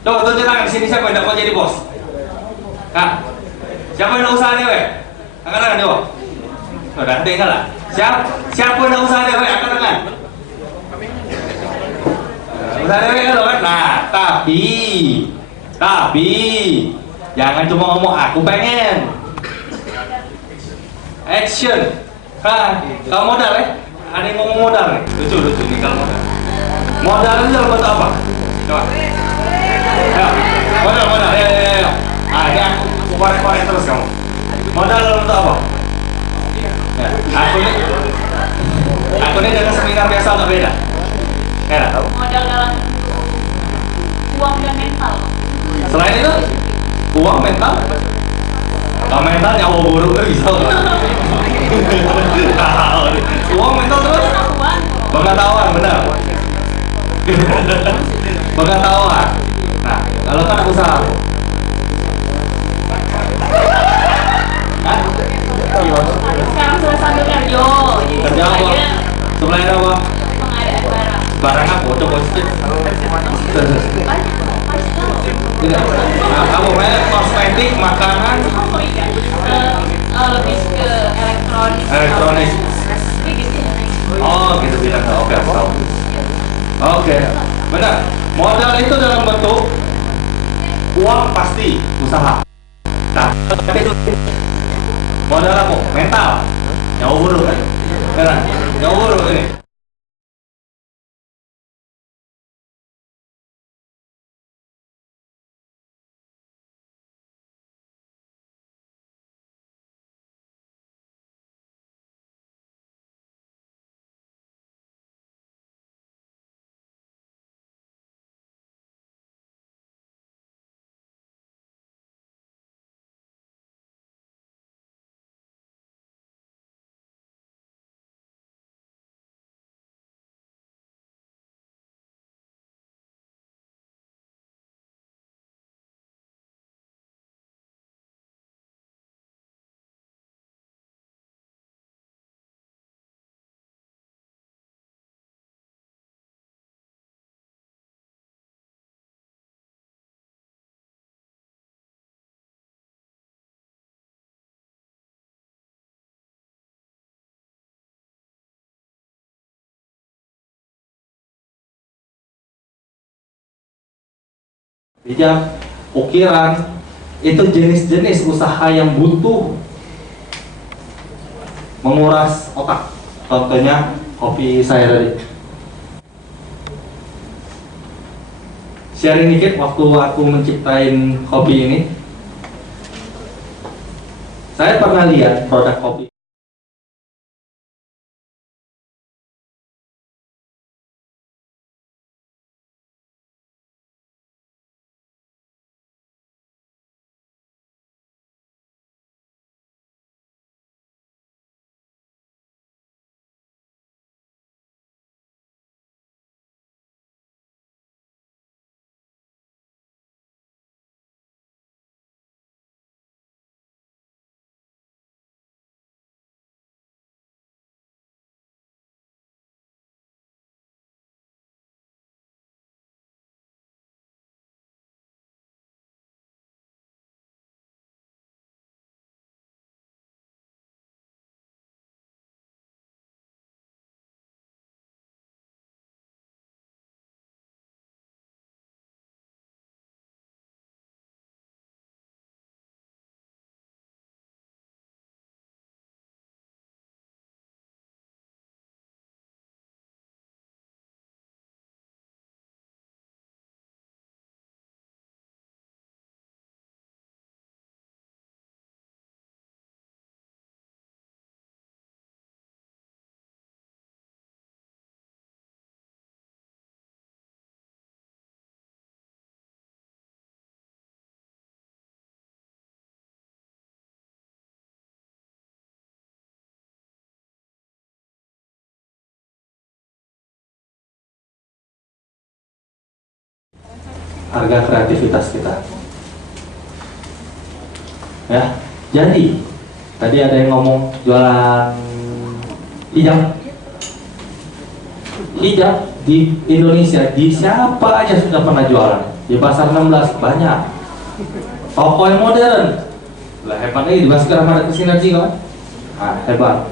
Coba tunjuk tangan di sini siapa yang nggak mau jadi bos? Nah, siapa yang usaha dewe? Angkat tangan coba. Udah, tinggal lah. Siapa yang usaha dewe? Angkat tangan. Usaha dewe kan? Nah, tapi jangan cuma ngomong aku pengen. Action. Kalau modal ya? Ada yang ngomong modal nih? Lucu nih kalau modal. Modal itu dalam bentuk apa? Coba. Ya, modal. Ya. Ah, ini aku korek terus kamu. Modal dalam bentuk apa? Ya, aku ini dengan seminar biasa agak beda. Ya. Modal dalam uang dan mental. Selain itu, uang, mental. Kalau mental nyawa buruk kan bisa nggak? Uang, mental terus? Pengetahuan. Pengetahuan, benar. Pengetahuan. Nah, kalau kan usaha. Hah? Sekarang sudah sambil kerja. Kerja apa? Supply apa? Pengadaan barang. Barang apa? Coba sedikit. Tidak. Nah, kamu merek kosmetik, makanan, Oh iya. Lebih ke elektronik. elektronik. Kayak gitu. Oh, gitu bilang. Oke, aku tahu. Oke, benar. Modal itu dalam bentuk uang pasti usaha. Nah, tapi itu modal apa? Mental. Nyawa buruk kan? Benar. Nyawa buruk ini. Bijak, ukiran, itu jenis-jenis usaha yang butuh menguras otak. Contohnya kopi saya tadi. Sharing dikit waktu aku menciptain kopi ini. Saya pernah lihat produk kopi. Harga kreativitas kita. Ya, jadi tadi ada yang ngomong jualan hijab. Hijab di Indonesia, di siapa aja sudah pernah jualan. Di pasar 16 banyak. Toko yang modern. Lah hebatnya di Baskara ada sinergi kan? Ah, hebat.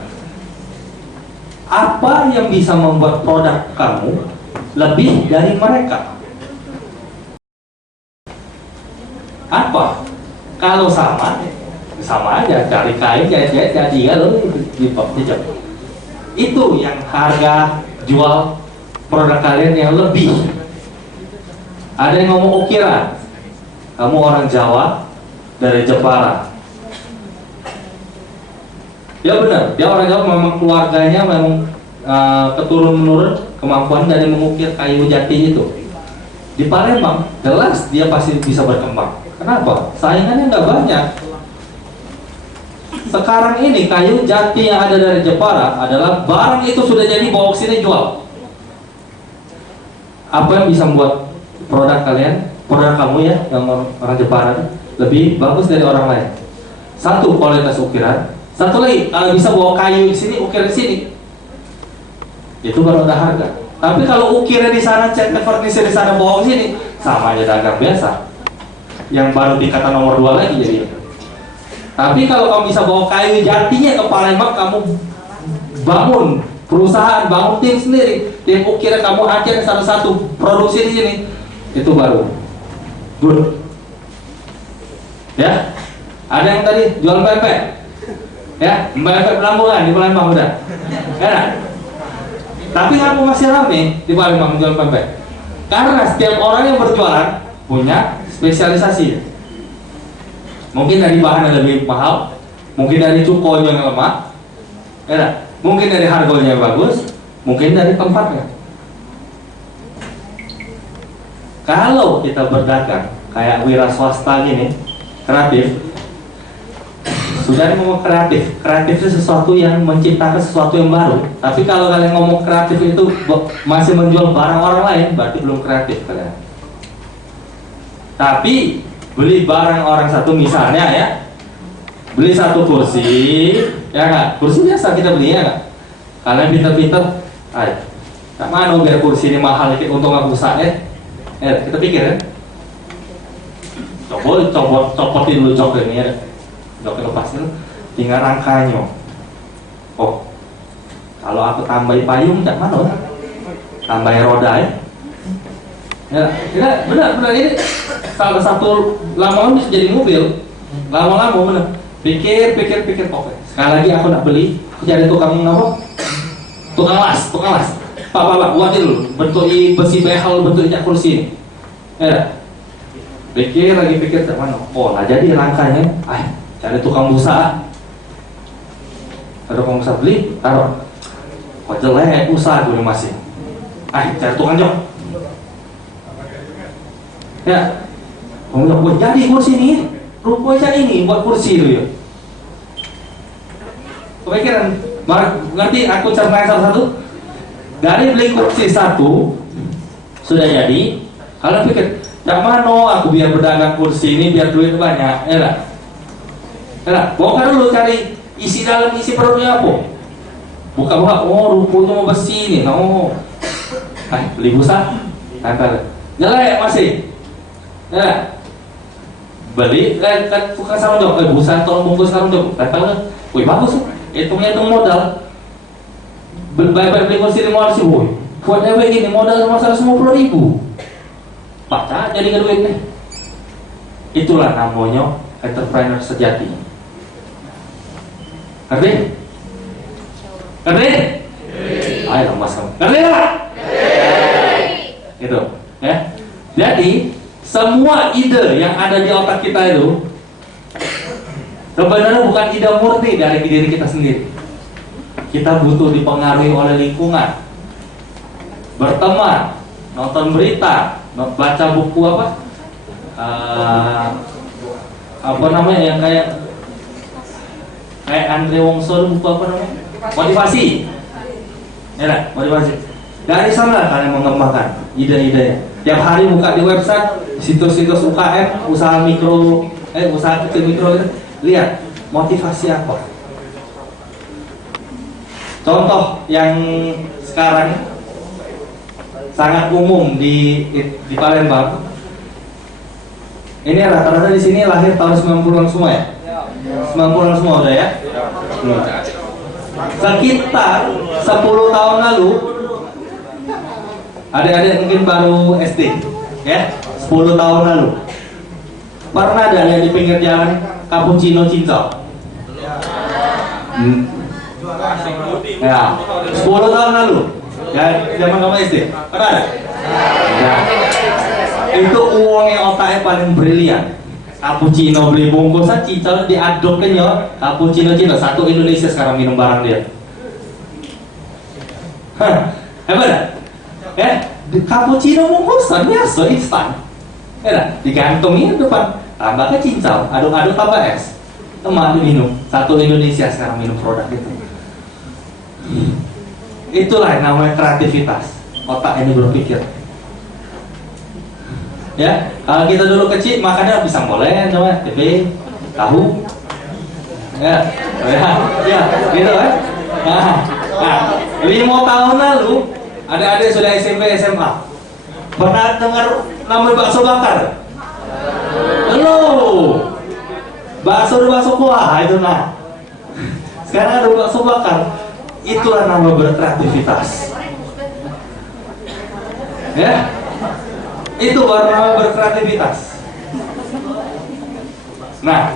Apa yang bisa membuat produk kamu lebih dari mereka? Apa? Kalau sama aja, cari kain jahit-jahit jadi kalau di hijab. Itu yang harga jual produk kalian yang lebih. Ada yang ngomong ukiran, kamu orang Jawa dari Jepara. Ya benar, dia orang Jawa memang keluarganya memang keturun menurun kemampuan dari mengukir kayu jati itu. Di Palembang jelas dia pasti bisa berkembang. Kenapa? Saingannya nggak banyak. Sekarang ini kayu jati yang ada dari Jepara adalah barang itu sudah jadi bawa ke sini jual. Apa yang bisa membuat produk kalian, produk kamu ya, yang orang Jepara lebih bagus dari orang lain? Satu, kualitas ukiran. Satu lagi, kalau bisa bawa kayu di sini, ukir di sini, itu baru ada harga. Tapi kalau ukirnya di sana, cat furniture di sana, bawa ke sini, sama aja dagang biasa. Yang baru dikata nomor 2 lagi jadi. Tapi kalau kamu bisa bawa kayu jatinya ke Palembang, kamu bangun perusahaan, bangun tim sendiri, tim ukirnya kamu akhirnya satu-satu produksi di sini, itu baru good. Ya, ada yang tadi jual pempek, ya, pempek Belambangan di Palembang udah, ya. Tapi kamu masih rame di Palembang jual pempek, karena setiap orang yang berjualan punya spesialisasi. Mungkin dari bahan yang lebih mahal, mungkin dari cukonya yang lemah, ya, mungkin dari harganya yang bagus, mungkin dari tempatnya. Kalau kita berdagang kayak wira swasta gini, kreatif, sudah ngomong kreatif, kreatif itu sesuatu yang menciptakan sesuatu yang baru. Tapi kalau kalian ngomong kreatif itu masih menjual barang orang lain, berarti belum kreatif kalian. Tapi beli barang orang satu, misalnya ya, beli satu kursi, ya nggak? Kursi biasa kita beli ya nggak? Kalian pinter-pinter, ayo, tak mana biar kursi ini mahal, untung aku usah kita pikir ya, copotin dulu cok ini ya, cok lepas itu, tinggal rangkanya. Oh, kalau aku tambahin payung, tak mana? Tambahin roda ya. Ya, benar ini salah satu lama-lama bisa jadi mobil, lama-lama benar. Pikir oke. Sekali lagi aku nak beli, aku cari tukang apa? Tukang las. Pak, buatin dulu. Bentuk besi behel, bentuknya kursi ini. Ya. Pikir tak mana? Oh, lah jadi rangkanya. Cari tukang busa. Ada tukang busa beli, taruh. Kok jelek usaha gue masih. Cari tukang jok. Ya, buat jadi kursi ini, rupanya ini buat kursi itu ya. Kepikiran, ngerti aku contohnya satu-satu. Dari beli kursi satu sudah jadi. Kalian pikir, yang mana aku biar berdagang kursi ini biar duit banyak, ya lah. Bongkar dulu cari isi produknya apa. Buka, oh rupanya mau besi ini, beli busa, tempel, jelek masih. Ya, beli kan tukang sarung jok, busa tolong bungkus sarung jok, tempel kan, wih bagus, hitung modal, beli kursi di mall sih, wih, buat dewe ini modal cuma 150.000, baca jadi ke duit nih, itulah namanya entrepreneur sejati, ngerti? Ayo mas kamu, ngerti lah? Itu, ya, jadi semua ide yang ada di otak kita itu sebenarnya bukan ide murni dari diri kita sendiri. Kita butuh dipengaruhi oleh lingkungan, berteman, nonton berita, baca buku apa namanya yang kayak Andre Wongso, buku apa namanya, motivasi, ya motivasi. Dari sana kalian mengembangkan ide-idenya. Tiap hari buka di website situs-situs UKM, usaha mikro, usaha kecil mikro, lihat motivasi apa. Contoh yang sekarang sangat umum di Palembang. Ini rata-rata di sini lahir tahun 90-an semua ya? 90-an semua udah ya? Sekitar 10 tahun lalu, adik-adik mungkin baru SD, ya, 10 tahun lalu pernah ada yang di pinggir jalan cappuccino cincau? Ya, 10 tahun lalu, ya, zaman kamu SD, pernah ada? Ya. Itu uangnya otaknya paling brilian. Cappuccino beli bungkusan cincau diaduk kenyal, cappuccino cincau, satu Indonesia sekarang minum barang dia. Hebat ya? Cappuccino bungkusan biasa instan. Ya, digantungin depan, tambah ke cincau, aduk-aduk tambah es. Teman minum, satu Indonesia sekarang minum produk itu. Itulah yang namanya kreativitas. Otak ini berpikir. Ya, kalau kita dulu kecil makannya pisang goreng, coba, tempe, tahu. Ya, gitu kan? Nah, 5 tahun lalu, adik-adik sudah SMP, SMA. Pernah dengar nama bakso bakar? Halo, bakso kuah itu nah. Sekarang ada bakso bakar. Itulah nama berkreativitas. Ya, itu baru nama berkreativitas. Nah,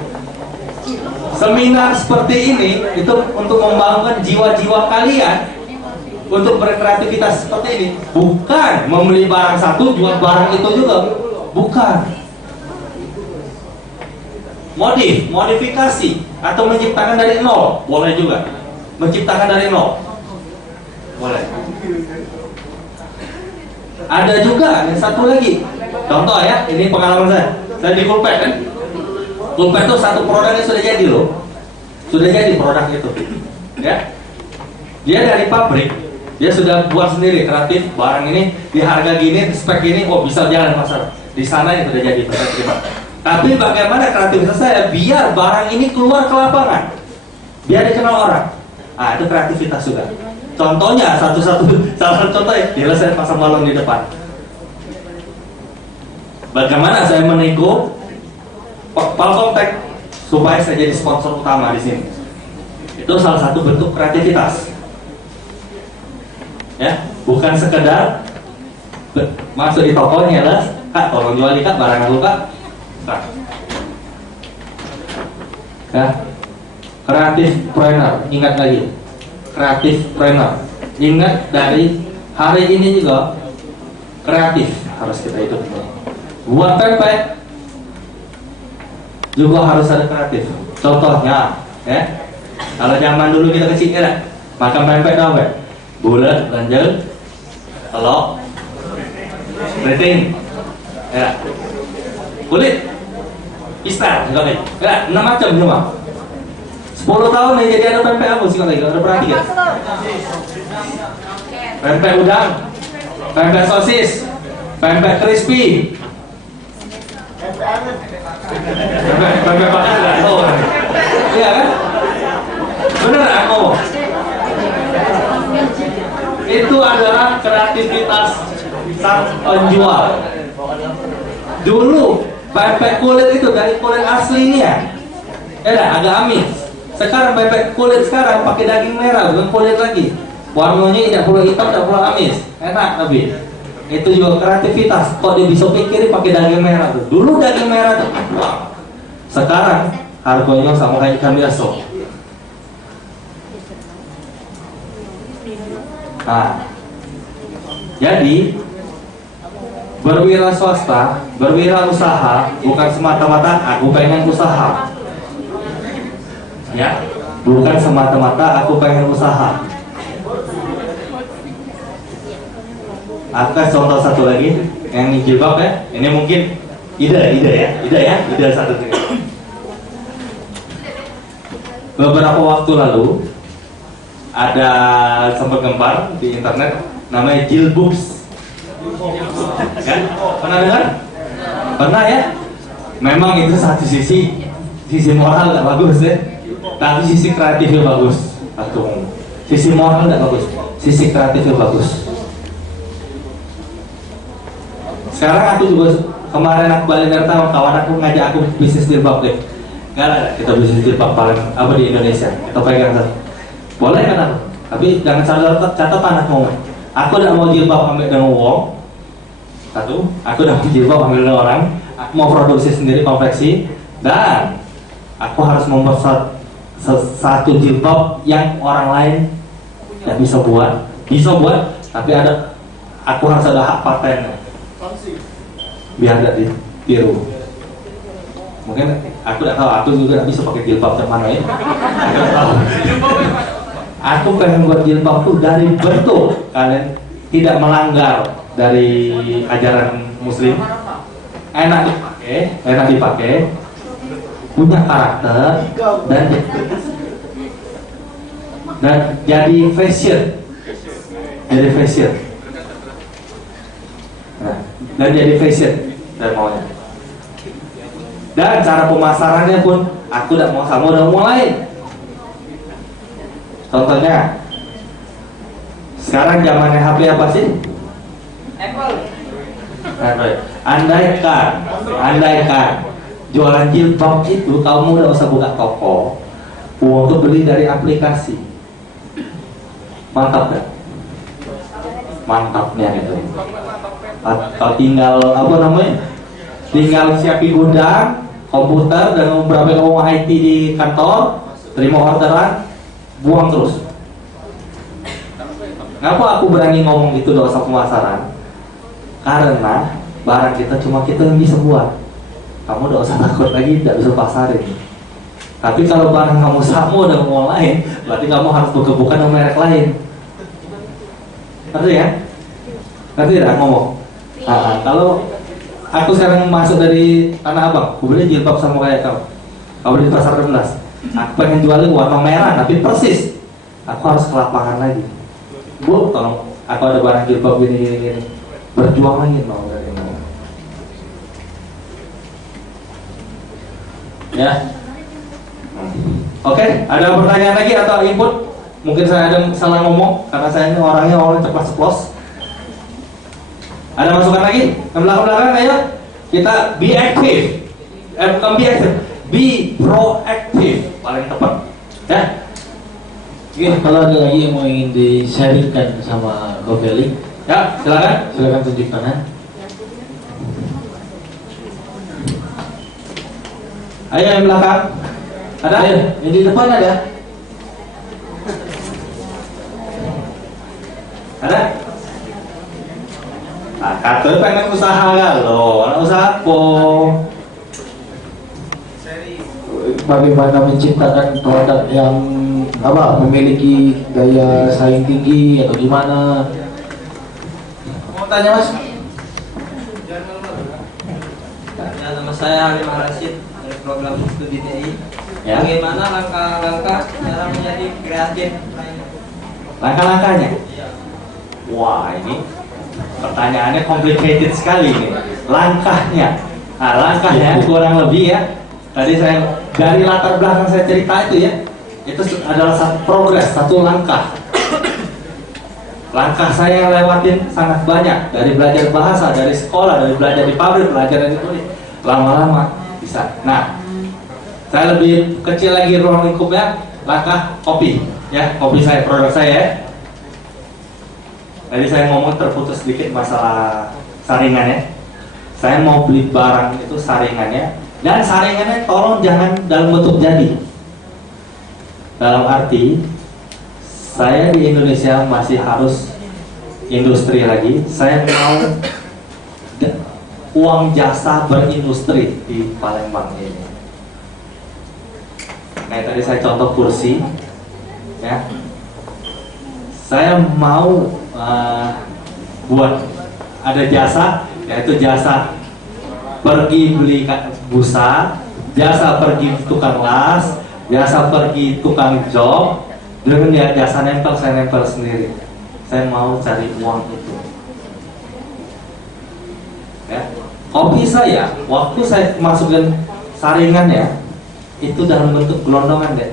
seminar seperti ini itu untuk membangun jiwa-jiwa kalian untuk berkreativitas seperti ini. Bukan membeli barang satu jual barang itu juga, bukan. Modifikasi atau menciptakan dari nol boleh juga. Menciptakan dari nol boleh. Ada juga yang satu lagi. Contoh ya, ini pengalaman saya di Pulpet kan. Pulpet itu satu produknya sudah jadi loh. Sudah jadi produk itu. Ya. Dia dari pabrik, dia sudah buat sendiri kreatif barang ini di harga gini, spek gini, oh bisa jalan pasar. Di sana yang sudah jadi terima. Tapi bagaimana kreativitas saya biar barang ini keluar ke lapangan, biar dikenal orang. Ah, itu kreativitas juga. Contohnya salah satu contohnya, bila saya pasang balon di depan. Bagaimana saya menego Palkomtek supaya saya jadi sponsor utama di sini. Itu salah satu bentuk kreativitas. Ya, bukan sekedar masuk di tokonya lah, Kak tolong jual Kak barang aku Kak. Nah. Ya, kreatif planner, ingat lagi, kreatif planner, ingat dari hari ini juga kreatif harus kita hidup. Buat pempek juga harus ada kreatif. Contohnya, ya, kalau zaman dulu kita kecil ya, makan pempek tau gak? Bulat, lanjut, telur, keriting, ya, kulit, pistar, juga nih, ya, 6 macam cuma. 10 tahun nih jadi ada pempek apa sih lagi? Ada perhatian? Pempek udang, pempek sosis, pempek crispy, pempek bakar nggak tahu, iya kan? Bener aku. Itu adalah kreativitas sang penjual. Dulu pempek kulit itu dari kulit aslinya, ya agak amis. Sekarang pempek kulit sekarang pakai daging merah, bukan kulit lagi. Warnanya tidak perlu hitam, tidak perlu amis, enak tapi. Itu juga kreativitas. Kok dia bisa pikirin pakai daging merah tuh? Dulu daging merah tuh, wah. Sekarang harganya sama kayak ikan biasa. Nah, jadi berwira swasta, berwira usaha bukan semata-mata aku pengen usaha, ya, bukan semata-mata aku pengen usaha. Aku kasih contoh satu lagi yang jilbab ya. Ini mungkin ide satu. Beberapa waktu lalu ada sempat gempar di internet namanya jilbubs. Kan? Pernah dengar? Pernah ya? Memang itu satu sisi moral nggak bagus ya, tapi sisi kreatifnya bagus. Sisi moral nggak bagus, sisi kreatifnya bagus. Sekarang aku juga kemarin aku balik dari tahun kawan aku ngajak aku bisnis jilbab deh. Gak ada kita bisnis jilbab paling apa di Indonesia. Kita pegang satu. Boleh kan aku? Tapi jangan catatan aku mau. Aku tidak mau jilbab ambil dengan uang. Satu, aku udah mau jilbab ambil dengan orang. Aku mau produksi sendiri konveksi dan aku harus membuat satu jilbab yang orang lain tidak bisa buat. Bisa buat, tapi ada aku harus ada hak patennya. Biar tidak ditiru. Mungkin aku tidak tahu, aku juga tidak bisa pakai jilbab yang mana ya. Aku tidak tahu. Aku pengen buat jilbab tuh dari bentuk kalian tidak melanggar dari ajaran muslim, enak dipakai, punya karakter dan jadi fashion, nah, dan jadi fashion saya maunya. Dan cara pemasarannya pun aku udah mau sama udah mulai. Contohnya sekarang zamannya HP apa sih? Apple. Andaikan jualan jilbab itu kamu udah usah buka toko, uang tuh beli dari aplikasi. Mantap kan? Mantapnya gitu. Atau tinggal apa namanya? Tinggal siapin gudang, komputer dan beberapa orang IT di kantor, terima orderan, buang terus. Ngapa aku berani ngomong gitu doa pemasaran? Karena barang kita cuma kita yang bisa buat. Kamu udah usah takut lagi tidak bisa pasarin. Tapi kalau barang kamu sama dengan orang lain, berarti kamu harus buka-buka dengan merek lain. Ngerti ya? Ngerti tidak ngomong? Kalau aku sekarang masuk dari Tanah Abang, aku beli jilbab sama kayak kamu. Kamu beli di pasar 16. Aku pengen jualin warna merah tapi persis. Aku harus ke lapangan lagi. Bu, tolong, aku ada barang jilbab gini. Berjuang lagi mau dari mau. Ya. Oke, ada pertanyaan lagi atau input? Mungkin saya ada salah ngomong karena saya ini orangnya ceplos. Ada masukan lagi? Belakang ayo. Kita be active. Bukan be active. Be proactive. Paling tepat. Ya. Oke, kalau ada lagi yang mau ingin di-sharingkan sama Gofeli, ya, silakan tunjuk tangan. Ayo yang belakang. Ada? Ayo, yang di depan ada. Ada? Nah, katanya pengen usaha kan lo, anak usaha apa? Bagaimana menciptakan produk yang memiliki daya saing tinggi atau gimana? Mau tanya mas? Ya, nama saya Halim Rashid dari program studi TI. Ya. Bagaimana langkah-langkah cara menjadi kreatif? Langkah-langkahnya? Wah, ini pertanyaannya complicated sekali nih. Langkahnya, langkahnya kurang lebih ya. Tadi saya dari latar belakang saya cerita itu ya, itu adalah satu progres, satu langkah. Langkah saya yang lewatin sangat banyak, dari belajar bahasa, dari sekolah, dari belajar di pabrik, belajar dari tulis, lama-lama bisa. Nah, saya lebih kecil lagi ruang lingkupnya, langkah kopi, ya, kopi saya, produk saya. Ya. Tadi saya ngomong terputus sedikit masalah saringannya. Saya mau beli barang itu saringannya, dan saringannya tolong jangan dalam bentuk jadi. Dalam arti saya di Indonesia masih harus industri lagi. Saya mau uang jasa berindustri di Palembang ini. Nah, tadi saya contoh kursi, ya. Saya mau buat ada jasa, yaitu jasa pergi beli busa, jasa pergi tukang las, jasa pergi tukang job. Dengan dia jasa nempel, saya nempel sendiri. Saya mau cari uang itu. Ya. Kopi saya, waktu saya masukin saringannya, itu dalam bentuk gelondongan deh.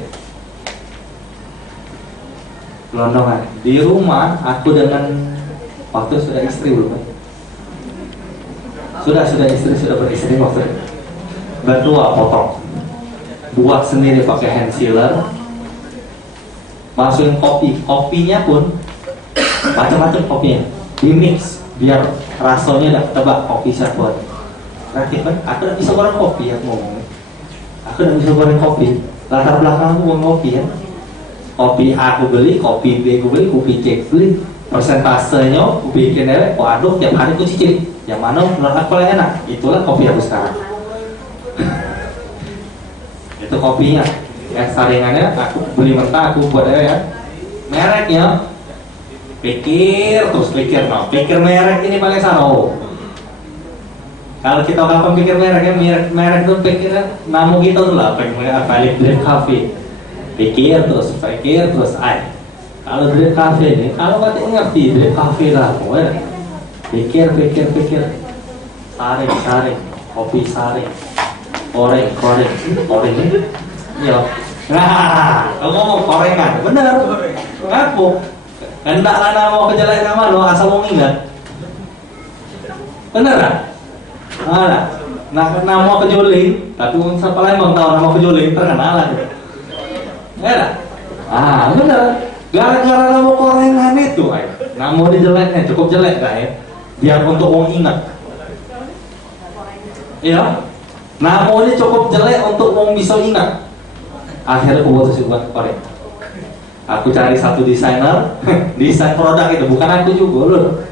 Gelondongan. Di rumah aku dengan waktu sudah istri belum? Sudah istri, sudah beristri waktu itu. Berdua potong, buat sendiri pakai hand sealer. Masukin kopinya pun macam-macam kopinya, di mix biar rasanya udah tebak kopi siapa. Kreatif kan? Aku udah bisa goreng kopi, aku ngomong. Aku udah bisa goreng kopi. Latar belakang aku kopi ya. Kopi A aku beli, kopi B aku beli, kopi C aku beli. Persentasenya aku bikin aja, waduh tiap hari aku cicip. Yang mana menurut aku paling enak? Itulah kopi aku sekarang. Itu kopinya. Yang saringannya aku beli mentah, aku buat aja ya. Mereknya pikir terus pikir merek ini paling saru. Kalau kita kapan pikir merek itu pikirnya namu kita tuh lah balik Drip Cafe. Pikir terus kalau Drip Cafe ini, kalau kau ngerti Drip Cafe lah, pikir saring, kopi saring, koreng ini, iya. Nah, kau ngomong korengan, bener, ngaku. Hendaklah nama kejelek nama lo asal mau ingat, bener kan? Nah, nama kejuling, tapi siapa lain mau tahu nama kejuling terkenal lah. Bener? Bener. Gara-gara nama korengan itu, nama di jeleknya cukup jelek kan ya? Biar untuk orang ingat. Iya. Nama ini cukup jelek untuk orang bisa ingat. Akhirnya aku buat buat koreng. Aku cari satu desainer, desain produk itu bukan aku juga loh.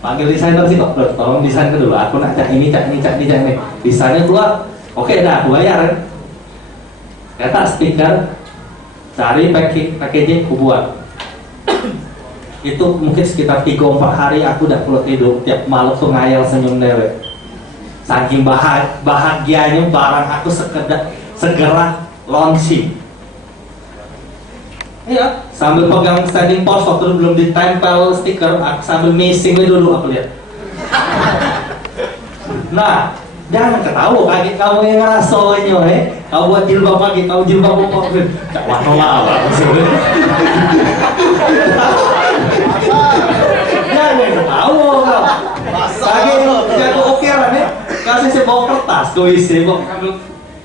Panggil desainer sih kok, tolong desain ke dulu. Aku nak cak ini. Desainnya keluar, oke dah, aku bayar. Kata stiker, cari packaging, aku buat. Itu mungkin sekitar 3-4 hari aku udah perlu tidur. Tiap malam tuh ngayal senyum dewek. Saking bahagianya barang aku segera launching. Iya, sambil pegang standing pose waktu itu belum ditempel stiker, aku sambil missing dulu aku lihat. Nah, jangan ketawa kaget kamu yang ngerasoinnya, kau buat jilbab pagi, kau jilbab apa? Tak warna apa maksudnya? Jangan ketawa kau. Kaget jago oke lah nih, kasih saya bawa kertas, kau isi, kau ambil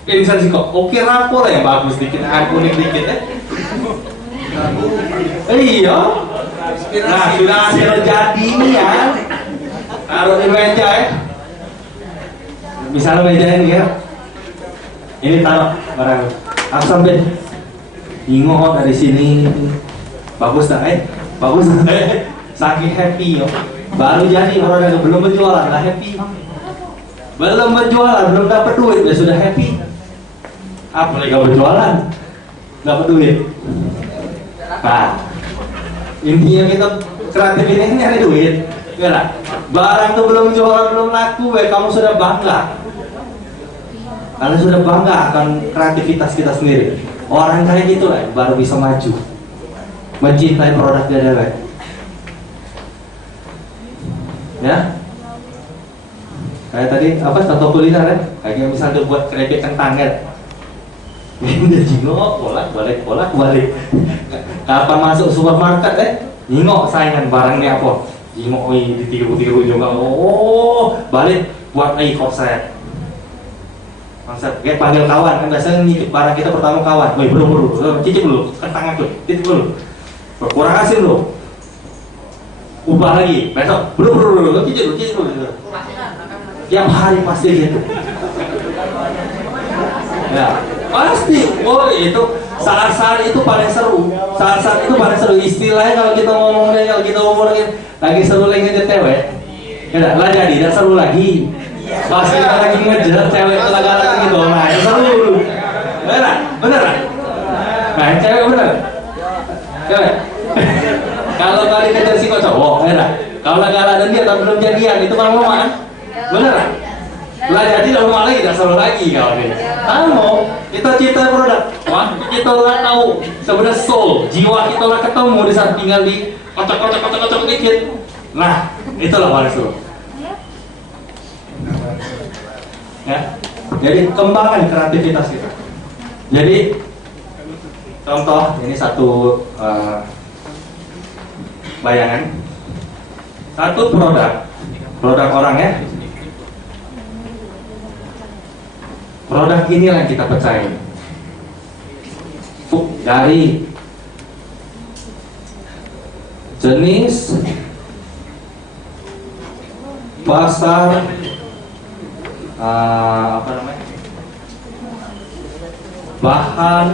pensil sih kok. Oke rapor yang bagus dikit, unik dikit ya. Iya. Nah, sudah hasil jadi ini ya. Taruh di meja ya. Misalnya meja ini ya. Ini taruh barang. Aku sampai bingung dari sini. Bagus tak? Bagus. Saking happy yo. Baru jadi orang belum berjualan lah happy. Belum berjualan, belum dapat duit, ya sudah happy. Apalagi gak berjualan, dapat duit. Nah, intinya kita kreatif ini nyari duit, ya lah. Barang tuh belum jualan, belum laku, kamu sudah bangga. Kalian sudah bangga akan kreativitas kita sendiri. Orang kayak gitu lah, baru bisa maju, mencintai produknya dia. Ya, kayak tadi apa contoh kuliner ya, kayak misalnya buat keripik kentang kan. Dia jingok, bolak balik. Kapan masuk supermarket jingok saingan barangnya apa? Jingok ditiru juga. Oh, balik buat korset. Korset, kayak panggil kawan kan biasanya nyicip barang kita pertama kawan. Woi, bro, cicip dulu, kentang aku, titip dulu. Kurang hasil lo. Ubah lagi, besok, bro, cicip dulu. Tiap hari pasti gitu. Ya. Pasti, itu saat-saat itu paling seru. Saat-saat itu paling seru. Istilahnya kalau kita ngomongin lagi seru lagi ngejar cewek, ya lah jadi dan seru lagi. Pasti kita lagi ngejar cewek itu lagi gitu. Nah itu seru. Bener. Nah cewek bener. Cewek. Kalau kali ngejar si cowok, kalau lagi ada dia tapi belum jadian itu kan lama kan? Bener. Lah jadi lama lagi tidak seru lagi kalau nih. Kamu kita cipta produk, kita lah tahu sebenarnya soul, jiwa kita lah ketemu di saat tinggal di kocok dikit. Nah, itulah paling seru. Ya, jadi kembangkan kreativitas kita. Jadi contoh ini satu bayangan, satu produk orang ya. Produk inilah yang kita percaya dari jenis, pasar, bahan,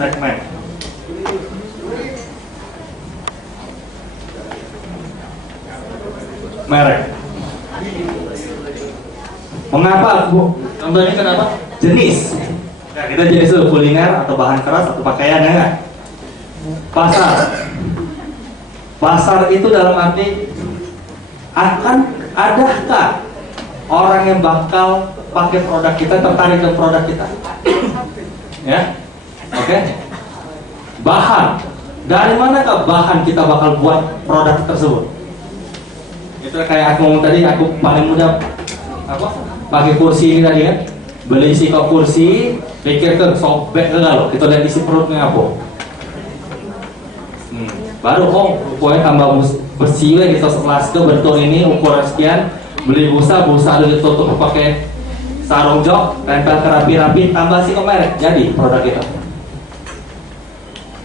segmen. Merek. Mengapa, Bu? Contohnya kenapa? jenis. Nah, kita jenis dulu, kuliner atau bahan keras atau pakaian, ya nggak? Pasar. Pasar itu dalam arti akan adakah orang yang bakal pakai produk kita, tertarik ke produk kita? Ya, oke. Bahan, dari manakah bahan kita bakal buat produk tersebut? Itu kayak aku ngomong tadi, aku paling mudah apa? Pakai kursi ini tadi kan, beli isi kok kursi, pikir ke sobek ke kalau kita lihat isi perutnya apa? Baru pokoknya tambah besi kita sekelas ke bentuk ini ukuran sekian, beli busa ditutup pakai sarung jok, tempel ke rapi-rapi, tambah si merek, jadi produk kita.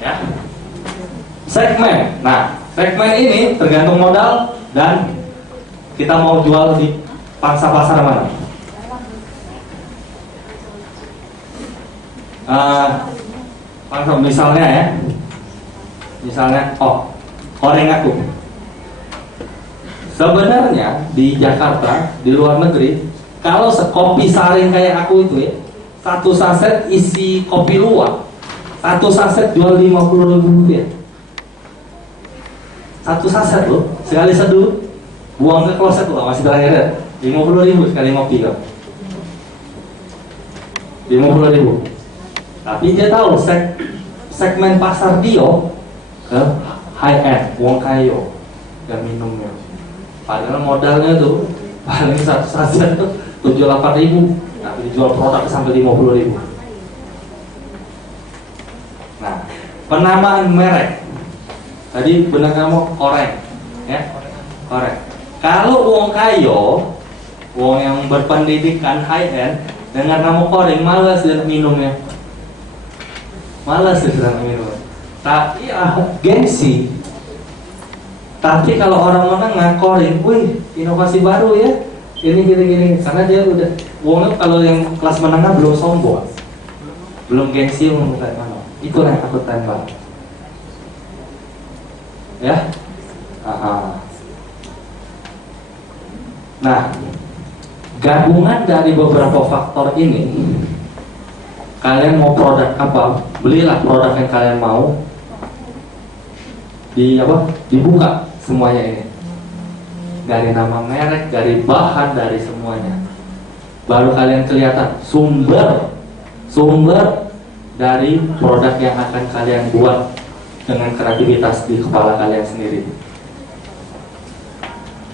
Ya. Segmen. Nah, segmen ini tergantung modal dan kita mau jual di pangsa pasar mana. Misalnya ya, koreng aku. Sebenarnya di Jakarta, di luar negeri, kalau sekopi saring kayak aku itu ya, satu saset isi kopi luwak, satu saset jual 50.000 rupiah. Satu saset loh, sekali seduh, buang ke kloset loh, masih terakhir 50.000 sekali ngopi kan. 50.000. Tapi dia tahu segmen pasar dia ke high end, uang kayo, dan minumnya. Padahal modalnya tuh paling satu saset tuh 78.000, tapi dijual produk sampai 50.000. Nah, penamaan merek. Tadi benar kamu koreng, ya, koreng. Kalau uang kayo, uang yang berpendidikan high end, dengan kamu koreng malas dan minumnya, malas dan minum. Tapi gengsi. Tapi kalau orang menengah koreng, wih, inovasi baru ya, gini, karena dia udah uangnya kalau yang kelas menengah belum sombong, belum gengsi membuka mana. Itulah yang aku tembak. Ya. Nah, gabungan dari beberapa faktor ini, kalian mau produk apa, belilah produk yang kalian mau, dibuka semuanya ini, dari nama merek, dari bahan, dari semuanya, baru kalian kelihatan sumber dari produk yang akan kalian buat dengan kreativitas di kepala kalian sendiri.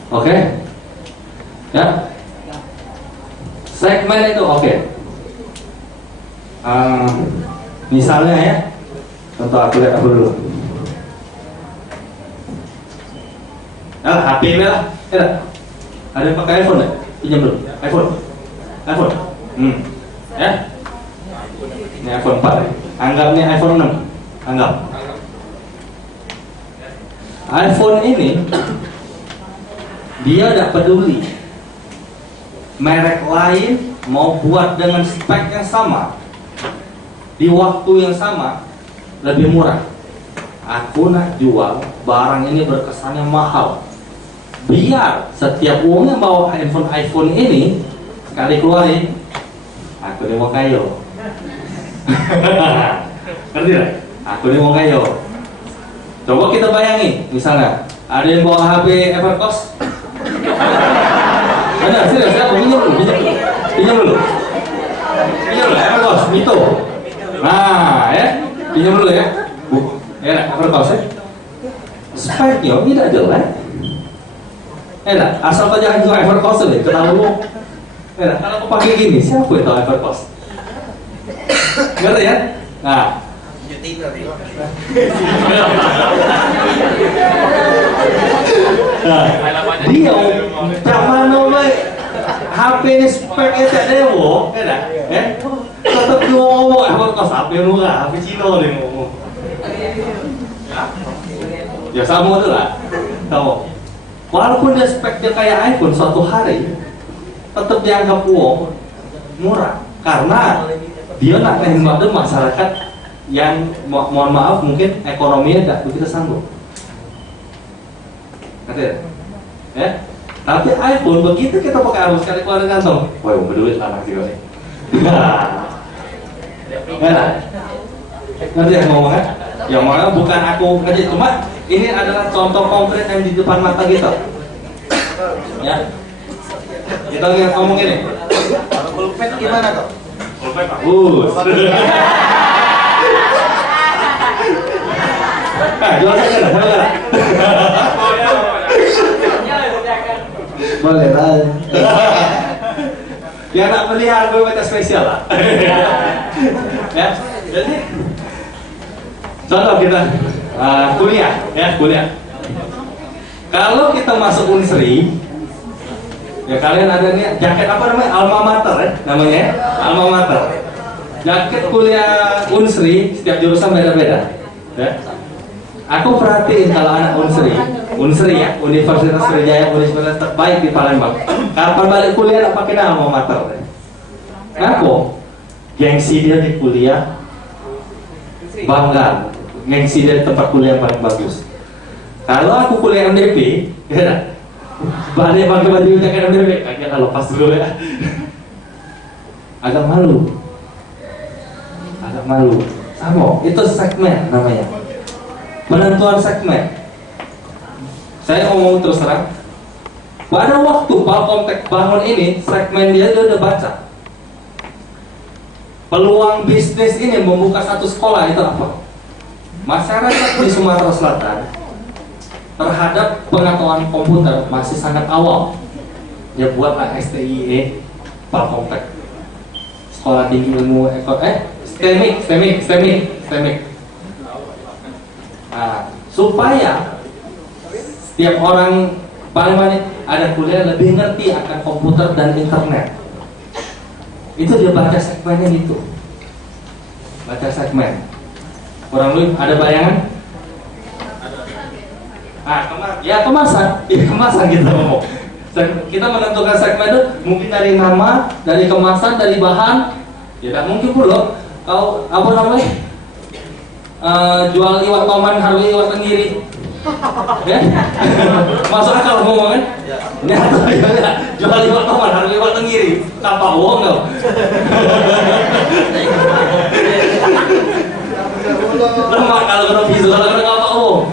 Oke? Ya? Segmen itu oke. Misalnya ya, contoh aku lihat dulu. HP ini lah, ada yang pakai iPhone ya? Pinjam dulu, iPhone. Ya? Ini iPhone 4. Anggapnya iPhone 6. Anggap. iPhone ini dia tidak peduli merek lain mau buat dengan spek yang sama di waktu yang sama lebih murah. Aku nak jual barang ini berkesannya mahal, biar setiap uangnya bawa iPhone ini sekali keluarin aku ini mau kayo. Ngerti gak? Aku ini mau kayo. Coba kita bayangin, misalnya ada yang bawa HP Evercost. Benar, serius ya, pinjam dulu Evercost, itu. Nah, ya, pinjam dulu ya. Evercost ya. Speknya tidak jelek. Asal kau jangan jual Evercost deh, ketahuan. Kalau kau pakai gini, siapa yang tahu Evercost? Ngerti ya? Nah, dia zaman HP ini speknya tak dewo, tetap ngomong apa HP murah, HP Cina dia ngomong. Ya sama tu lah, tahu. Walaupun dia speknya kayak iPhone, suatu hari tetap dianggap murah, karena dia nak nembak masyarakat yang mohon maaf mungkin ekonominya tidak begitu sanggup. Ngerti ya? Tapi iPhone begitu kita pakai iPhone sekali keluarin kantong, wah berduit lah nanti ini. Nah, ngerti yang ngomong kan? Ya makanya bukan aku ngerti, cuma ini adalah contoh konkret yang di depan mata kita. Ya, kita lihat ngomong ini. Kalau pulpen gimana kok? Pulpen bagus. Jual saja lah, jual lah. Boleh lah. Biar nak melihat gue baca spesial lah. Ya, jadi contoh kita kuliah, ya kuliah. Kalau kita masuk Unsri, ya kalian ada nih jaket apa namanya, alma mater ya, namanya alma mater. Jaket kuliah Unsri setiap jurusan beda-beda. Ya. Aku perhatiin kalau anak Unsri ya, Universitas Sriwijaya, universitas terbaik di Palembang. Kapan balik kuliah nak pakai alma mater? Kenapa? Gengsi dia di kuliah, bangga. Gengsi dia di tempat kuliah yang paling bagus. Kalau aku kuliah MDP, ya, balik pakai baju jaket MDP, kayaknya lepas dulu ya. Agak malu. Sama, itu segmen namanya. Penentuan segmen. Saya ngomong terus terang. Pada waktu Palkomtek bangun ini, segmen dia udah baca. Peluang bisnis ini membuka satu sekolah itu apa? Masyarakat di Sumatera Selatan terhadap pengetahuan komputer masih sangat awal. Ya buatlah STIE Palkomtek, Sekolah Tinggi Ilmu STEMIK. Nah, supaya setiap orang Palembang ada kuliah lebih ngerti akan komputer dan internet. Itu dia baca segmennya itu. Baca segmen. Kurang lebih ada bayangan? Kemasan kita ngomong. Kita menentukan segmen itu mungkin dari nama, dari kemasan, dari bahan. Ya tidak mungkin pula kau apa namanya jual iwak toman harga iwak tenggiri. Ya? Masuk akal ngomong kan? Ini jual iwak toman harga iwak tenggiri. Tanpa uang kau. Lemah kalau kena visual, kalau kena apa uang.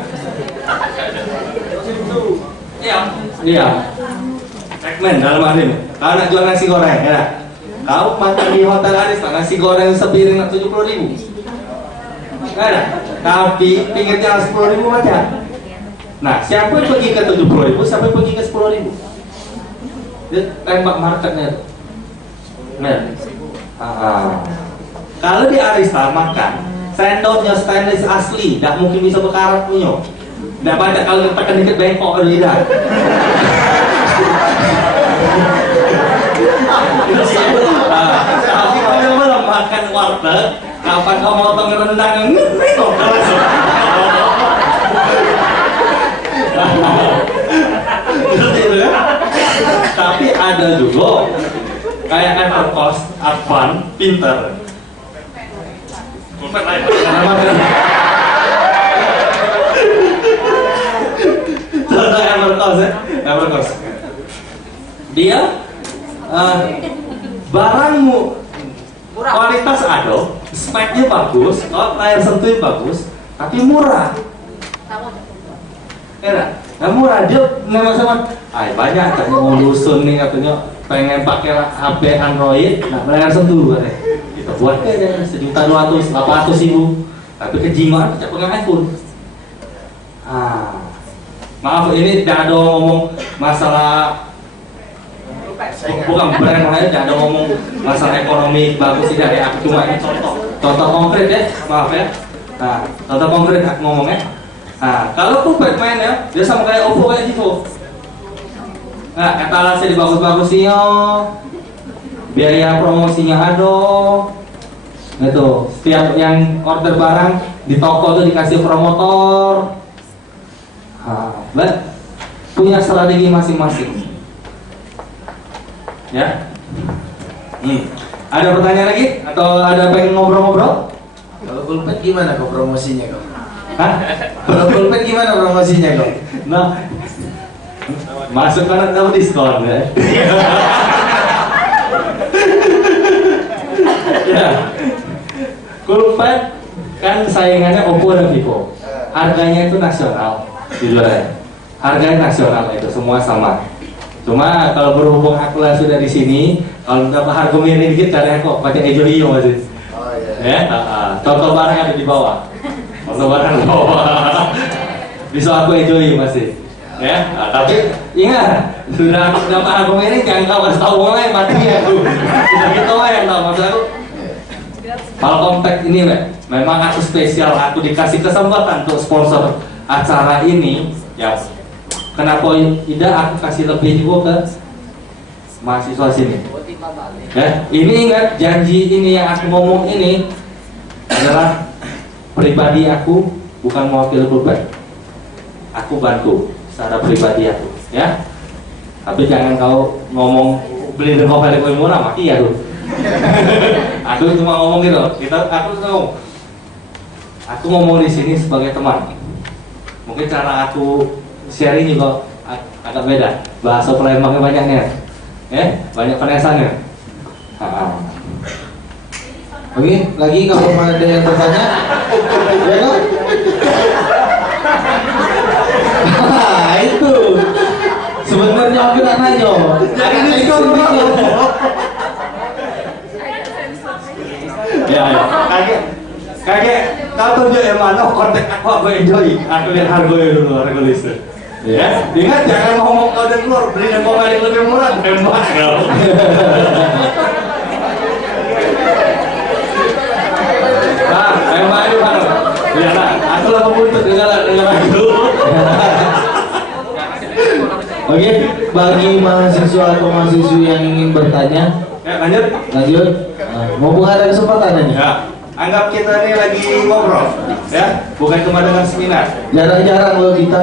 Iya. Segmen dalam hari ini. Kau nak jual nasi goreng, ya? Kau makan di hotel Aris, nasi goreng sepiring nak 70.000. Ada, tapi pinggir jalan 10.000 macam. Nah, siapa yang pergi ke 70.000, siapa yang pergi ke 10.000? Dia tembak marketnya. Nah, kalau di Arista makan, sendoknya stainless asli, tak mungkin bisa berkarat punya. Tidak banyak kalau tekan dikit bengkok ada lidah. Tapi kalau belum makan warteg, kapan kau mau potong rendang ngerengok langsung. Tapi ada juga kayak Evercost, Advan, Pinter. Contoh Evercost. Dia barangmu kualitas ada, speknya bagus, layar sentuhnya bagus, tapi murah. Nah murah, dia memang sama. Banyak katanya mau lusun nih, katanya pengen pakai HP Android, nah layar sentuh katanya. Kita buat aja 1.200.000, 800.000, tapi kejimaan tidak pegang iPhone. Maaf ini tidak ada ngomong masalah, bukan brand lain, tidak ada ngomong masalah ekonomi bagus tidak ya, cuma ini contoh konkret ya, maaf ya. Nah, contoh konkret aku ngomongnya. Nah, kalau pun Batman ya, dia sama kayak Oppo kayak gitu. Nah, etalasnya dibagus-bagusin, biaya promosinya ada. Gitu. Setiap yang order barang di toko tuh dikasih promotor. Punya strategi masing-masing. Ya. Ada pertanyaan lagi atau ada pengen ngobrol-ngobrol? Kalau pulpen gimana kok promosinya kok? Hah? Kalau pulpen gimana promosinya kok? Nah, masuk karena dapat diskon ya. Ya. Coolpad kan saingannya Oppo dan Vivo. Harganya itu nasional, jujur ya. Harganya nasional itu semua sama. Cuma kalau berhubung aku lah sudah di sini, kalau dapat harga miring dikit cari aku pakai ejo iyo masih. Ya, contoh barang ada di bawah. Contoh barang di bawah. Bisa aku ejo iyo masih. Ya, tapi ingat sudah dapat harga miring jangan kau kasih tahu orang lain mati ya tuh. Sudah gitu yang tahu maksud aku. Kalau compact ini, memang aku spesial, aku dikasih kesempatan untuk sponsor acara ini, ya. Kenapa tidak aku kasih lebih juga ke mahasiswa sini? Ya, ini ingat janji ini yang aku ngomong ini adalah pribadi aku, bukan mewakili Coolpad. Aku bantu secara pribadi aku, ya. Tapi jangan kau ngomong beli dengan kopi lebih murah, mati ya tuh. Aku cuma ngomong gitu. Aku ngomong di sini sebagai teman. Mungkin cara aku sharing juga agak beda. Bahasa Palembangnya banyaknya, banyak penesannya. Oke, lagi kalau ada yang bertanya, ya kan? Itu sebenarnya aku nak nanya. Jangan diskon dulu. Ya, kaget. Kau tunjuk yang mana kontak aku enjoy. Aku lihat harganya dulu, harga listnya. Ya, ingat jangan ngomong kau dan keluar beli dan kau balik lebih murah, tembak kau. Nah, tembak ini mana? Lihat lah, aku lah memuntut dengan aku. Oke, bagi mahasiswa atau mahasiswi yang ingin bertanya, Ya, lanjut. mumpung ada kesempatan ini. Ya, anggap kita ini lagi ngobrol, ya, bukan cuma dengan seminar. Jarang-jarang loh kita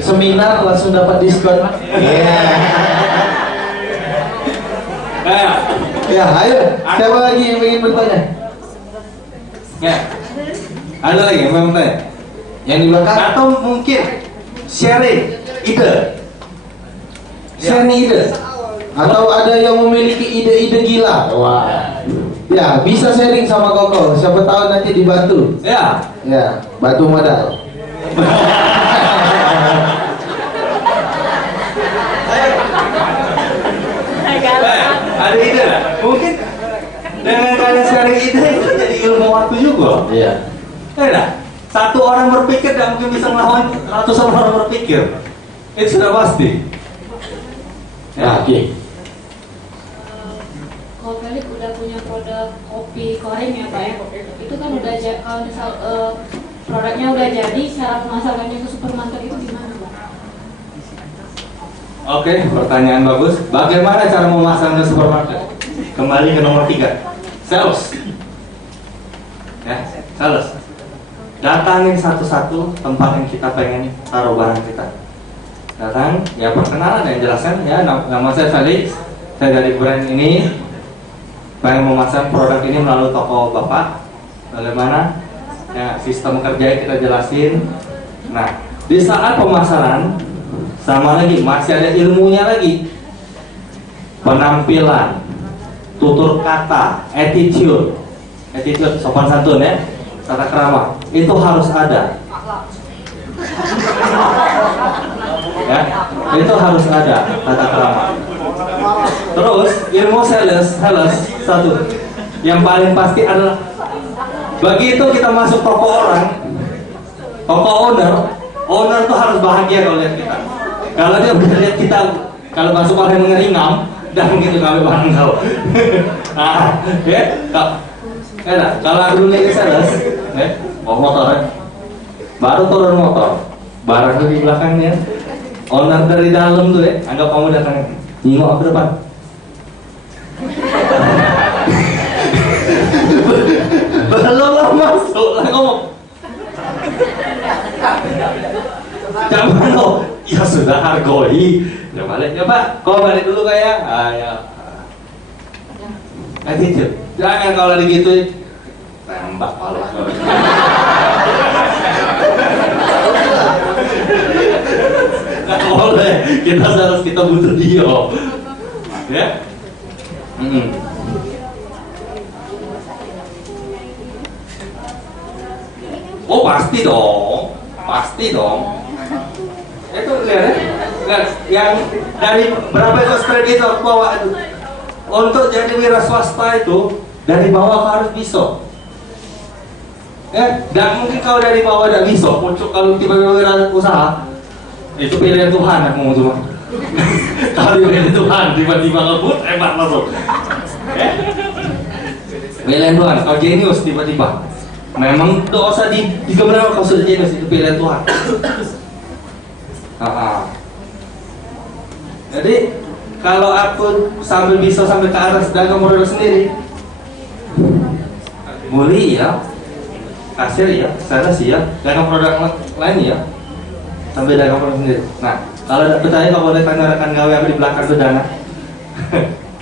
seminar langsung dapat diskon. Ya, ayo. Siapa lagi yang ingin bertanya? Ya, ada lagi yang mau bertanya? Yang di belakang? Atau mungkin sharing ide. Sharing ide. Atau ada yang memiliki ide-ide gila? Wah. Ya, bisa sharing sama Koko. Siapa tahu nanti dibantu. Ya, Bantu modal. ada ide lah. Mungkin dengan kalian sharing ide itu jadi ilmu waktu juga. Iya. Ya, satu orang berpikir tidak mungkin bisa melawan ratusan orang berpikir. Itu sudah pasti. Ya, oke. Kalau Felix udah punya produk kopi goreng ya Pak ya, itu kan udah kalau misal produknya udah jadi, cara pemasarannya ke supermarket itu gimana Pak? Oke, pertanyaan bagus. Bagaimana cara memasang ke supermarket? Kembali ke nomor 3, sales. Ya, sales. Datangin satu-satu tempat yang kita pengen taruh barang kita. Datang, ya perkenalan yang jelaskan. Ya, nama saya Felix. Saya dari brand ini. Pengen memasang produk ini melalui toko Bapak. Bagaimana? Ya, sistem kerja kita jelasin. Nah, di saat pemasaran sama lagi masih ada ilmunya lagi. Penampilan, tutur kata, attitude, sopan santun ya, tata krama, itu harus ada. Ya, itu harus ada tata krama. Terus ilmu sales satu yang paling pasti adalah begitu kita masuk toko orang, toko owner tuh harus bahagia kalau lihat kita. Kalau dia udah lihat kita, kalau masuk orang yang mengeringam, dan gitu kami barang kau. Nah, ya, kalau aku dulu ini sales, bawa motor, baru turun motor, barang tuh di belakangnya, owner dari dalam tuh anggap kamu datang, nyingok ke depan. Belum masuk lah ngomong. Jangan lo, ya sudah hargoi. Ya balik ya Pak, kau balik dulu kayak. Ya. Attitude. Jangan kalau digituin tembak kalau. Nggak boleh. Kita butuh dia. Ya. Oh pasti dong, pasti dong. Itu lihat ya, yang dari berapa ekor kreditor bawah itu untuk jadi wira swasta itu dari bawah harus bisa. Ya, dan mungkin kalau dari bawah tidak bisa, muncul kalau tiba-tiba wira usaha itu pilihan Tuhan aku mau cuma. Kalau pilihan Tuhan tiba-tiba ngebut hebat langsung. Pilihan Tuhan, kau jenius tiba-tiba. Memang dosa di kebenaran kau sudah jenius, itu pilihan Tuhan. Jadi kalau aku sambil bisa sampai ke atas dagang modal sendiri, boleh ya, kasir ya, sales ya, dagang produk lain ya, sampai dagang produk sendiri. Nah, kalau tidak percaya kau boleh tanya rekan gawe aku di belakang itu Dana.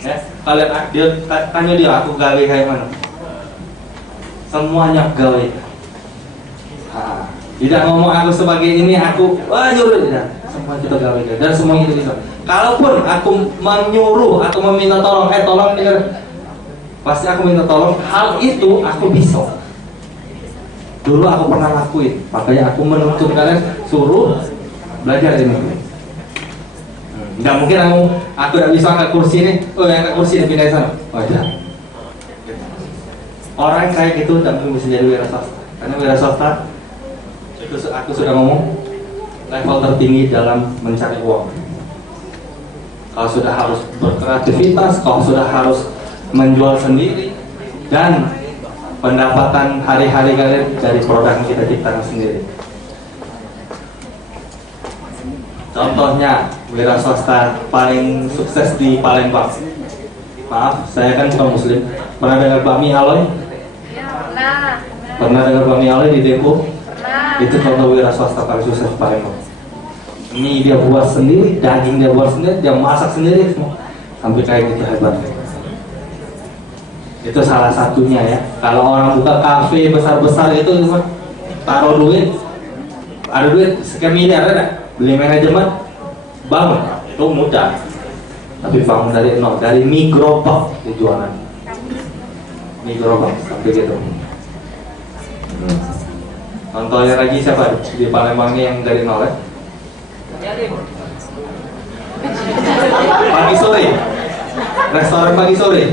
Ya, kalian dia tanya dia aku gawe kayak mana? Semuanya gawe. Tidak ngomong aku sebagai ini aku nyuruh tidak. Semua kita gawe dan semua kita bisa. Kalaupun aku menyuruh atau meminta tolong, tolong dengar. Pasti aku minta tolong, hal itu aku bisa. Dulu aku pernah lakuin, makanya aku menuntut kalian suruh belajar ini. Tidak mungkin aku tidak bisa angkat kursi ini, angkat kursi ini pindah sana. Tidak. Orang kayak gitu tidak mungkin bisa jadi wira swasta. Karena wira swasta itu aku sudah ngomong level tertinggi dalam mencari uang. Kau sudah harus berkreativitas, kau sudah harus menjual sendiri, dan pendapatan hari-hari kalian dari produk yang kita ciptakan sendiri. Contohnya wira swasta paling sukses di Palembang. Maaf, saya kan bukan muslim. Pernah dengar bakmi Aloy? Ya, pernah. Pernah dengar bakmi Aloy di Depo? Pernah. Itu contoh wira swasta paling sukses di Palembang. Mie dia buat sendiri, daging dia buat sendiri, dia masak sendiri semua. Sampai kayak gitu hebat. Itu salah satunya ya. Kalau orang buka kafe besar-besar itu taruh duit, ada duit sekian miliar ada, beli manajemen, bangun itu mudah. Tapi bangun dari nol, dari mie gerobak dijualan, mie gerobak sampai gitu. Contohnya lagi siapa di Palembang ini yang dari nol ya? Pagi sore, restoran pagi sore.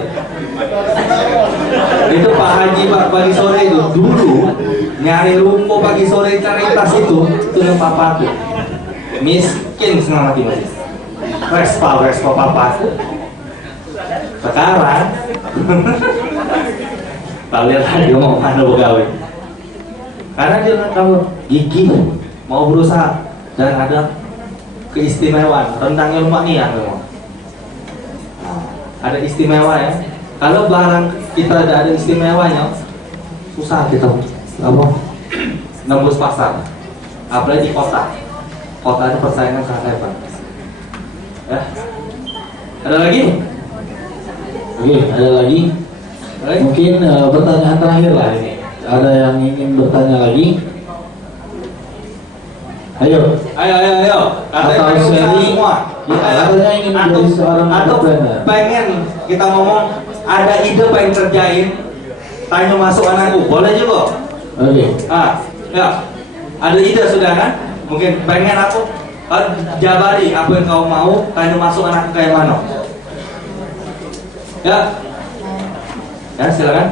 Itu Pak Haji pagi sore itu dulu nyari rumput pagi sore cari tas itu yang papa aku miskin setengah mati masih. Respa papa aku. Sekarang kalian dia mau mana begawe? Karena dia kamu gigih mau berusaha dan ada keistimewaan rendang ilmu niat memang. Ada istimewa ya. Kalau barang kita tidak ada istimewanya, susah kita nembus pasar. Apalagi di kota. Kota ada persaingan sangat hebat. Ya. Ada lagi? Oke, ada lagi. Mungkin pertanyaan terakhir lah ini. Ada yang ingin bertanya lagi? Ayo. Katanya Atau seri semua. katanya ingin menjadi seorang entrepreneur. Pengen kita ngomong ada ide pengen kerjain, tanya masuk anakku, boleh juga. Oke. Ya, ada ide sudah kan? Mungkin pengen aku jabari apa yang kau mau, tanya masuk anakku kayak mana? Ya silakan.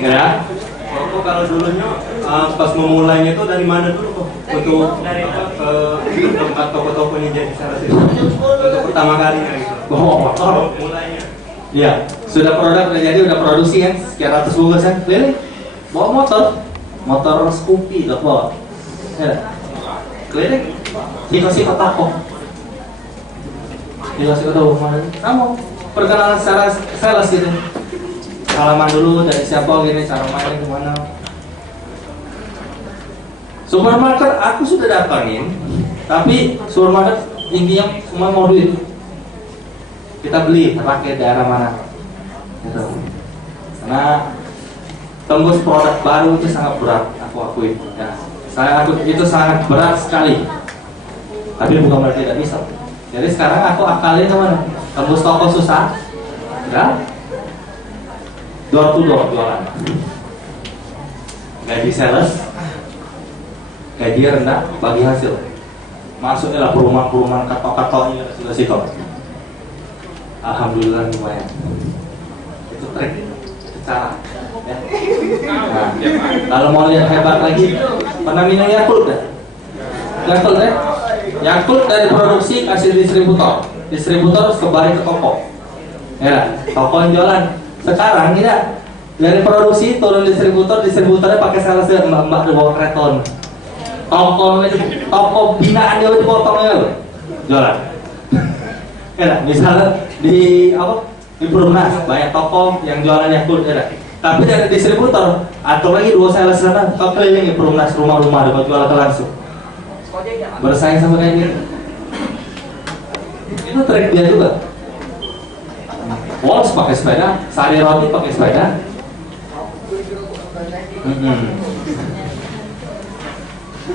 Ya. Kok kalau dulunya pas memulainya itu dari mana dulu kok? Untuk tempat toko-tokonya jadi salah satu untuk pertama kalinya gitu. Mulainya. Ya, sudah produk udah jadi, udah produksi kan, sekian ratus bungkus kan, keliling, bawa motor Scoopy udah bawa, ya, keliling, sifat toko, mana, kamu perkenalan secara sales gitu, salaman dulu dari siapa gini, cara main kemana. Supermarket aku sudah datangin, tapi supermarket intinya semua mau duit. Kita beli pakai daerah mana, gitu. Karena tembus produk baru itu sangat berat, aku akui. Ya, itu sangat berat sekali. Tapi bukan berarti tidak bisa. Jadi sekarang aku akalin kemana? Tembus toko susah, ya. door to door jualan. Gaji sales, gaji rendah, bagi hasil. Masuknya lah perumahan-perumahan katok-katoknya sudah situ. Alhamdulillah lumayan. Itu trik, itu cara. Ya. Nah, kalau mau lihat hebat lagi, pernah minum Yakult ya? Yakult ya? Yakult dari produksi kasih distributor, distributor kembali ke toko. Ya, toko yang jualan. Sekarang tidak dari produksi turun distributor, distributornya pakai sales mbak-mbak di bawah kreton. Toko binaan dia dipotongnya loh, jualan. Ya, misalnya di apa? Di Perumnas banyak toko yang jualan Yakult ya. Tapi dari distributor atau lagi dua sales sana kau keliling di Perumnas rumah-rumah dapat jual langsung. Bersaing sama kayak gitu. Itu trik dia juga. Walls pakai sepeda, Sari Roti pakai sepeda.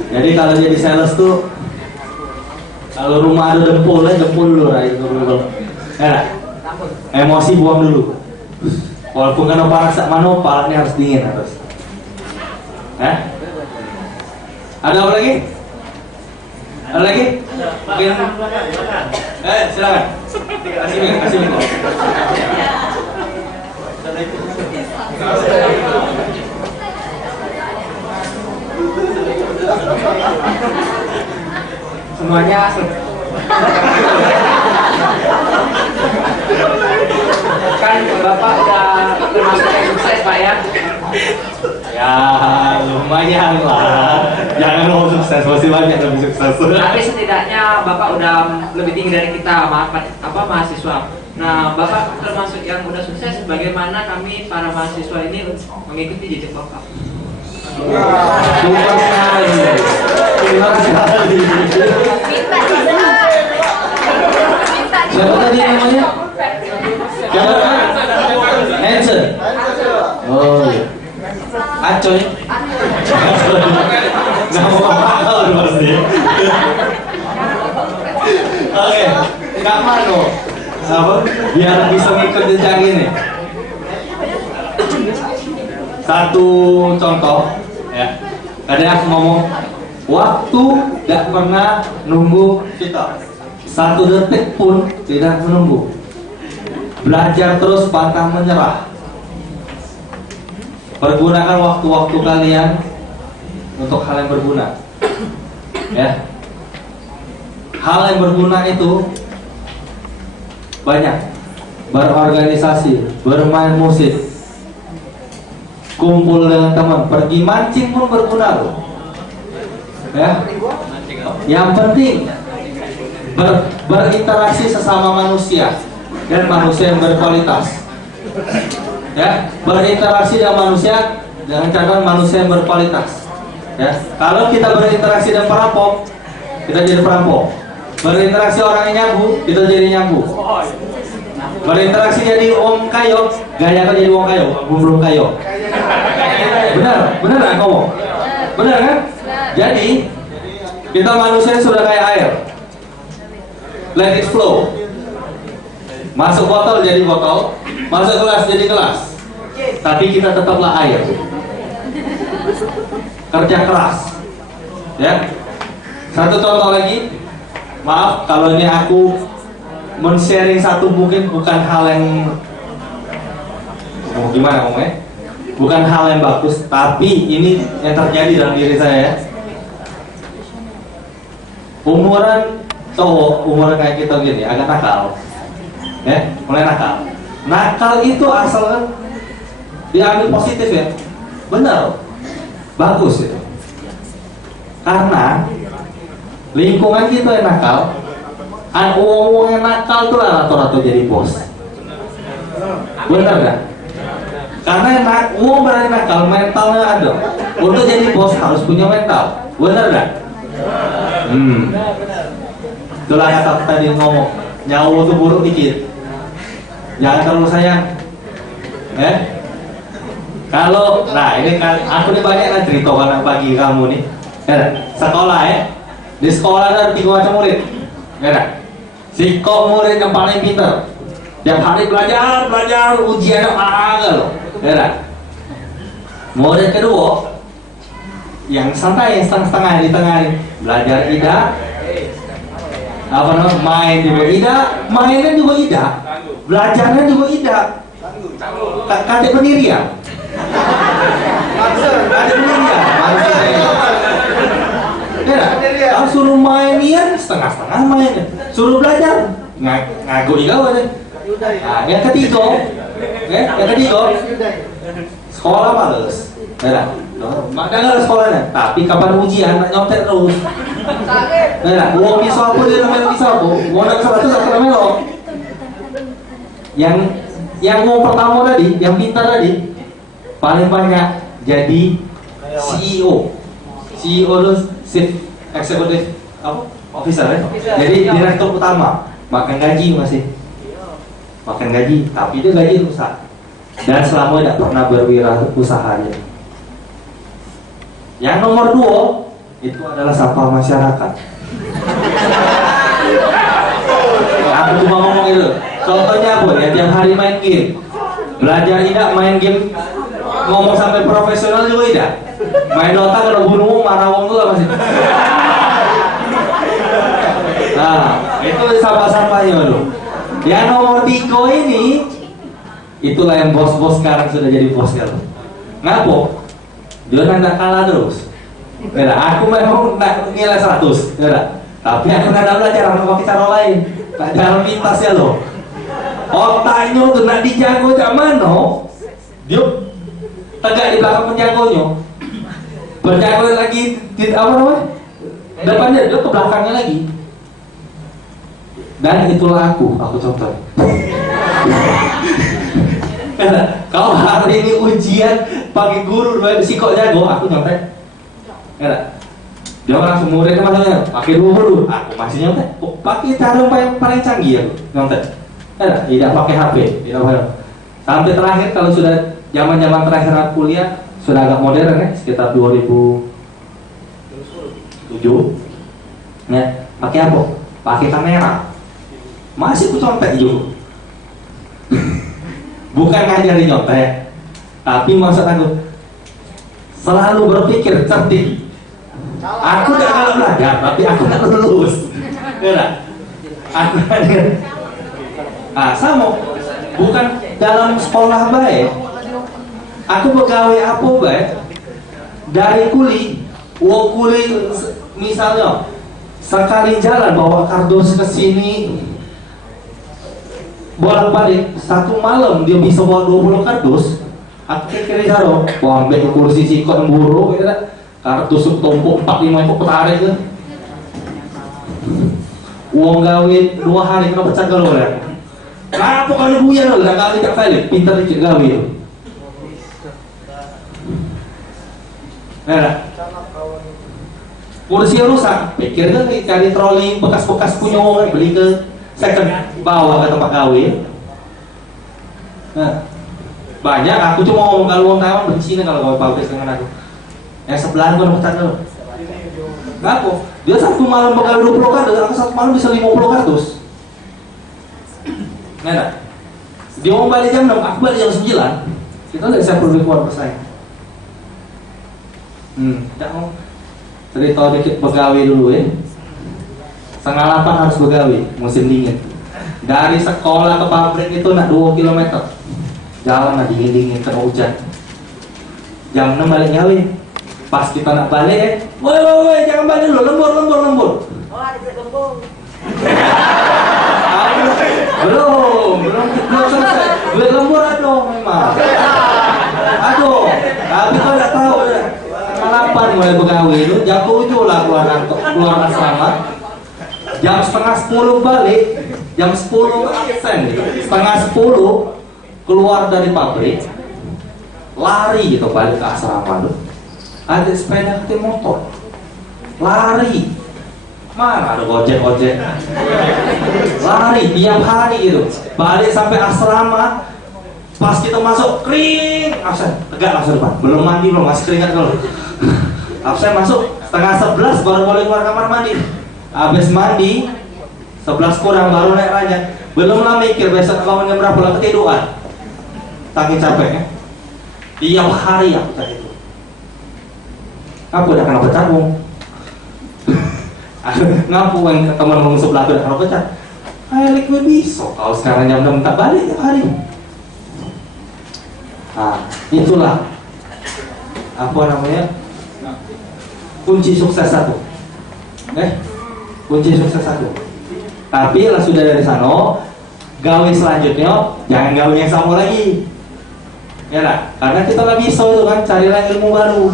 Jadi kalau jadi sales tuh, kalau rumah ada dempulnya, dempul dulu, ya, emosi buang dulu. Walaupun kan panas sak mano, palanya harus dingin harus. Ada apa lagi? Ada lagi? Mungkin. Silakan. Kasih minum. Semuanya kan Bapak udah termasuk yang sukses Pak ya? Ya lumayan lah. Jangan ngomong sukses, masih banyak lebih sukses. Tapi setidaknya Bapak udah lebih tinggi dari kita mahasiswa. Nah, Bapak termasuk yang udah sukses. Bagaimana kami para mahasiswa ini mengikuti jejak Bapak? Terima kasih. Siapa tadi namanya? Siapa? Hansen. Oh, iya. Acoy. Nama mahal pasti. Oke, Kak Mano. Apa? Biar bisa ngikut jejak ini. Satu contoh, ya. Tadi aku ngomong, waktu tidak pernah nunggu kita. 1 detik pun tidak menunggu. Belajar terus, pantang menyerah. Pergunakan waktu-waktu kalian untuk hal yang berguna. Ya. Hal yang berguna itu banyak. Berorganisasi, bermain musik, kumpul dengan teman, pergi mancing pun berguna loh. Ya. Yang penting berinteraksi sesama manusia dan manusia yang berkualitas. Ya, berinteraksi dengan manusia dengan catatan manusia yang berkualitas. Ya, kalau kita berinteraksi dengan perampok, kita jadi perampok. Berinteraksi orang yang nyabu, kita jadi nyabu. Berinteraksi jadi om kayo, gaya kan jadi om kayo, belum kayo. Benar kan kamu? Benar kan? Jadi kita manusia sudah kayak air. Let it flow. Masuk botol jadi botol, masuk gelas jadi gelas. Tapi kita tetaplah air. Kerja keras. Ya. Satu contoh lagi. Maaf kalau ini aku men-sharing satu mungkin bukan hal yang gimana ngomongnya? Bukan hal yang bagus, tapi ini yang terjadi dalam diri saya ya. Umuran cowok, umuran kayak kita gini, agak nakal. Ya, mulai nakal. Nakal itu asal diambil positif ya. Benar. Bagus itu. Karena lingkungan kita yang nakal, uang yang nakal tuh rata-rata jadi bos. Benar kan? Karena uang berani nakal, mentalnya ada. Untuk jadi bos harus punya mental. Benar kan? Itulah kata tadi ngomong, nyawa itu buruk dikit. Jangan terlalu sayang. Kalau, nah ini kan aku nih banyak kan cerita anak pagi kamu nih. Sekolah ya. Di sekolah ada 3 macam murid. Si murid yang paling pintar. Tiap hari belajar, ujian apa loh. Ya. Mode kedua, yang santai, yang setengah-setengah di tengah ini, belajar ida, apa namanya, main juga ida, mainnya juga ida, belajarnya juga ida. Kata pendirian. Kata pendirian. Kalau suruh mainin setengah-setengah main, suruh belajar ngaku juga aja. Nah, yang ketiga, sekolah males. Maka nggak sekolahnya, tapi kapan ujian nyontek terus. Nah, uang pisau apa dia namanya pisau apa? Uang nak 100 aku namanya lo. Yang uang pertama tadi, yang pintar tadi, paling banyak jadi CEO. CEO itu Chief Executive Officer ya. Jadi direktur utama, makan gaji masih. Makan gaji, tapi itu gaji rusak. Dan selama tidak pernah berwirausaha. Yang nomor 2 itu adalah sampah masyarakat. Aku cuma ngomong itu. Contohnya apa? Ya tiap hari main game. Belajar tidak main game. Ngomong sampai profesional juga tidak. Main Dota kalau bunuh marah wong tuh masih. Nah, itu sampah-sampahnya loh. Yang nomor 3 ini, itulah yang bos-bos sekarang sudah jadi bos ya loh. Ngapa? Dia nak kalah terus. Beda, aku memang nak nilai 100, beda. Tapi aku nak belajar, aku pakai cara lain. Tak jalan pintas ya loh. Otaknya tuh nak dijago zaman no, dia tegak di belakang penjagonya. Penjago lagi, apa namanya? Depannya dia ke belakangnya lagi. Dan itulah aku contoh. Kalau hari ini ujian pakai guru psikok jago, aku nyontek. Dia langsung muridnya masalahnya pakai dulu, aku masih nyontek. Pakai cara yang paling canggih aku nyontek. Tidak pakai HP, tidak pakai. Sampai terakhir kalau sudah zaman terakhir aku kuliah sudah agak modern ya, sekitar 2007. Ya, pakai apa? Pakai kamera. Masih aku contek juga. Bukan ngajarin nyontek, tapi maksud aku selalu berpikir cerdik. Aku gak kalau belajar, tapi aku gak lulus. Aku sama. Bukan dalam sekolah baik. Aku pegawai apa baik? Dari kuli, misalnya sekali jalan bawa kardus ke sini. Bolak-balik satu malam dia bisa bawa 20 kardus. Aku kira jaro, bawa ambil kursi sikot buruk gitu kan. Kardus tumpuk 4-5 itu petarik kan. Uang gawe 2 hari kena pecah kalau ya. Kenapa kalau buaya lo enggak kali tak balik, pintar dikit gawe. Nah, kursi rusak, pikir kan cari troli bekas-bekas punya orang beli ke second bawa ke tempat gawe. Nah, banyak aku cuma ngomong kalau orang Taiwan benci nih kalau gawe pabrik dengan aku. Yang sebelah gua pecat lo. Kenapa? Dia satu malam begawe 20 kardus, aku satu malam bisa 50 kardus. Nah, dia mau balik jam 6, aku balik jam 9. Kita udah bisa keluar bersaing. Tidak mau cerita dikit begawe dulu ya. 7:30 harus begawe, musim dingin. Dari sekolah ke pabrik itu nak 2 km. Jalan lah dingin-dingin, kena hujan. Jam 6 balik gawe. Pas kita nak balik woi, jangan balik dulu, lembur. Oh, ada lembur. Belum selesai. Duit lembur aduh memang. Aduh, tapi kau tak tahu. 8 mulai begawe itu, jam 7 lah keluar asrama. Jam setengah 10 balik, jam 10 absen gitu. Setengah 10 keluar dari pabrik, lari gitu balik ke asrama tuh. Ada sepeda ke motor, lari. Mana ada gojek, lari tiap hari gitu. Balik sampai asrama, pas kita masuk kering, absen, tegak langsung depan. Belum mandi, belum masih keringat kalau. Absen masuk setengah 11 baru boleh keluar kamar mandi. Habis mandi 11 kurang baru naik ranjang. Belum lah mikir besok bangun jam berapa lah ketiduran. Saking capeknya. Tiap hari aku cari itu. Aku udah kena pecat bung. Ngapu yang teman-teman sebelah aku udah kena pecat. Alik gue bisa. Kalau sekarang jam 6 tak balik tiap hari. Nah, itulah apa namanya kunci sukses satu. Kunci sukses satu. Tapi lah sudah dari sana, gawe selanjutnya jangan gawe yang sama lagi. Ya lah, karena kita nggak bisa itu kan carilah ilmu baru.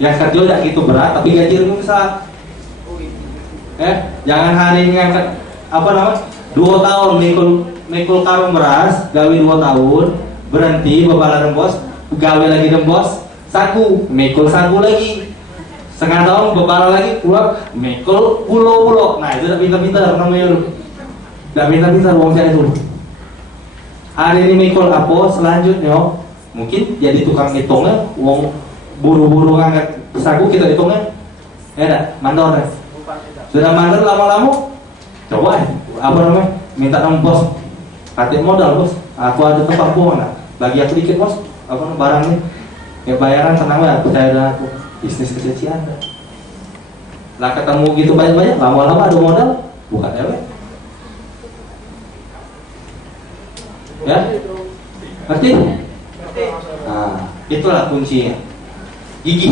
Yang kerja udah gitu berat, tapi gaji ilmu besar. Jangan hari ini ngangkat apa namanya 2 tahun mikul karung beras, gawe 2 tahun, berhenti bebala bos, gawe lagi bos, saku, mikul saku lagi. Setengah tahun bebala lagi keluar, mikul pulau. Nah itu udah pintar-pintar namanya lu. Udah pintar-pintar wong saya itu. Hari ini mikul apa, selanjutnya mungkin jadi tukang hitungnya, wong buru-buru ngangkat saku kita hitungnya, dah mandor deh. Sudah mandor lama-lama, coba apa namanya, minta nama bos, katin modal bos, aku ada tempat buang, bagi aku dikit bos, apa namanya barangnya, ya bayaran tenang lah, percaya dah aku, bisnis kecil anda. Lah ketemu gitu banyak-banyak, lama-lama ada modal, bukan ya? Ya, ngerti? Nah, itulah kuncinya. Gigi.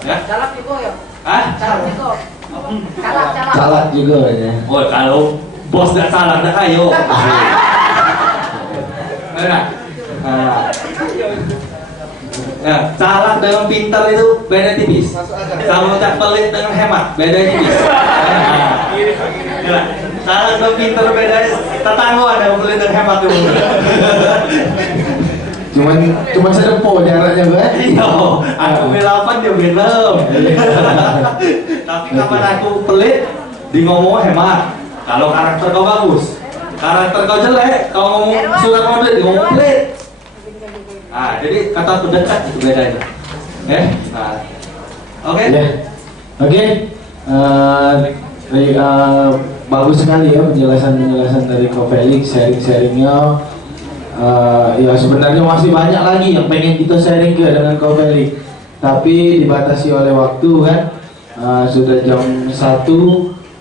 Ya. Calak juga ya. Calak juga. Calak. Salah juga ya. Oh, kalau bos gak salah, dah ayo. Ya, calak dengan pintar itu beda tipis. Sama cak pelit dengan hemat, beda tipis. Calak dengan pintar beda. Tetangga ada yang pelit dan hemat itu. Cuman sedempo jaraknya gue. Iya, aku belapan dia belum. Tapi kapan aku pelit, di ngomong hemat. Kalau karakter kau bagus, karakter kau jelek, kau ngomong suka ngomong di ngomong pelit. Ah, jadi kata pendekat itu bedanya. Nah, oke. Oke. Bagus sekali ya penjelasan dari Ko Felix, sharing-sharingnya. Ya sebenarnya masih banyak lagi yang pengen kita sharing ke dengan Ko Felix, tapi dibatasi oleh waktu kan. Sudah jam 1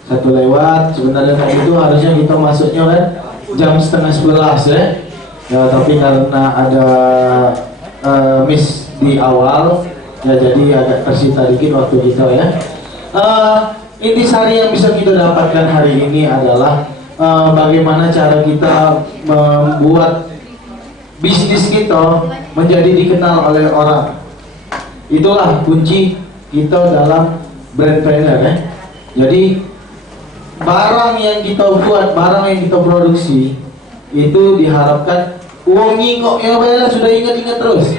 lewat. Sebenarnya tadi itu harusnya kita masuknya kan jam 10:30 ya. Ya tapi karena ada miss di awal ya, jadi agak tersita dikit waktu kita ya. Intisari yang bisa kita dapatkan hari ini adalah bagaimana cara kita membuat bisnis kita menjadi dikenal oleh orang. Itulah kunci kita dalam brandpreneur ya. Jadi barang yang kita buat, barang yang kita produksi itu diharapkan uang ngikok ya bayar sudah ingat-ingat terus.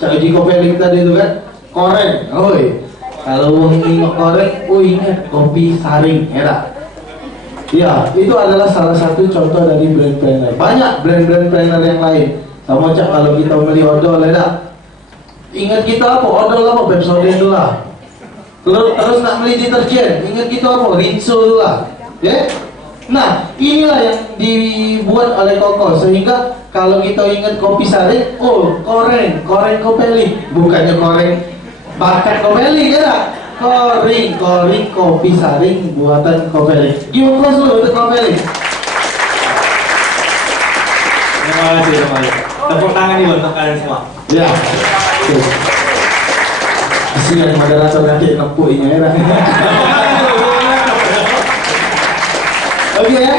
Cak Uji Ko Felix tadi itu kan koreng, oi. Kalau uang ngikok koreng, ingat kopi saring, ya. Ya, itu adalah salah satu contoh dari brandpreneur. Banyak brand-brandpreneur yang lain. Sama cak kalau kita beli odol, ya. Ingat kita apa? Odol apa? Pepsodent dulu lah. Terus nak beli deterjen, ingat kita apa? Rinso dulu lah. Ya. Nah, inilah yang dibuat oleh Koko sehingga kalau kita ingat kopi saring, koreng Ko Felix, bukannya koreng bakat Ko Felix ya. Koreng kopi saring buatan Ko Felix. Give applause dulu untuk Ko Felix. Terima kasih. Tepuk tangan nih untuk kalian semua. Ya. Kasihan moderator nanti nempuinnya ya. Oke ya.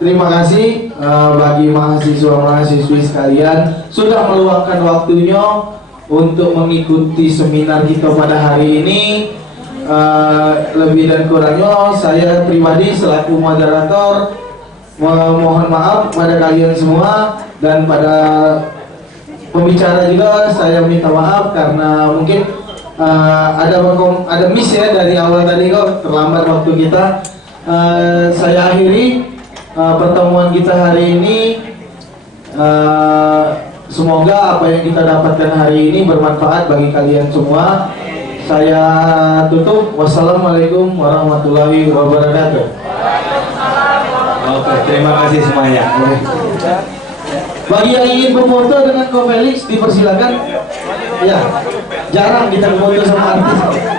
Terima kasih bagi mahasiswa-mahasiswi sekalian sudah meluangkan waktunya untuk mengikuti seminar kita pada hari ini. Lebih dan kurangnya saya pribadi selaku moderator mohon maaf pada kalian semua, dan pada pembicara juga saya minta maaf karena mungkin ada miss ya dari awal tadi kok terlambat waktu kita. Saya akhiri pertemuan kita hari ini. Semoga apa yang kita dapatkan hari ini bermanfaat bagi kalian semua. Saya tutup. Wassalamualaikum warahmatullahi wabarakatuh. Oke, terima kasih semuanya. Bagi yang ingin berfoto dengan Ko Felix dipersilakan. Ya, jarang kita foto sama artis.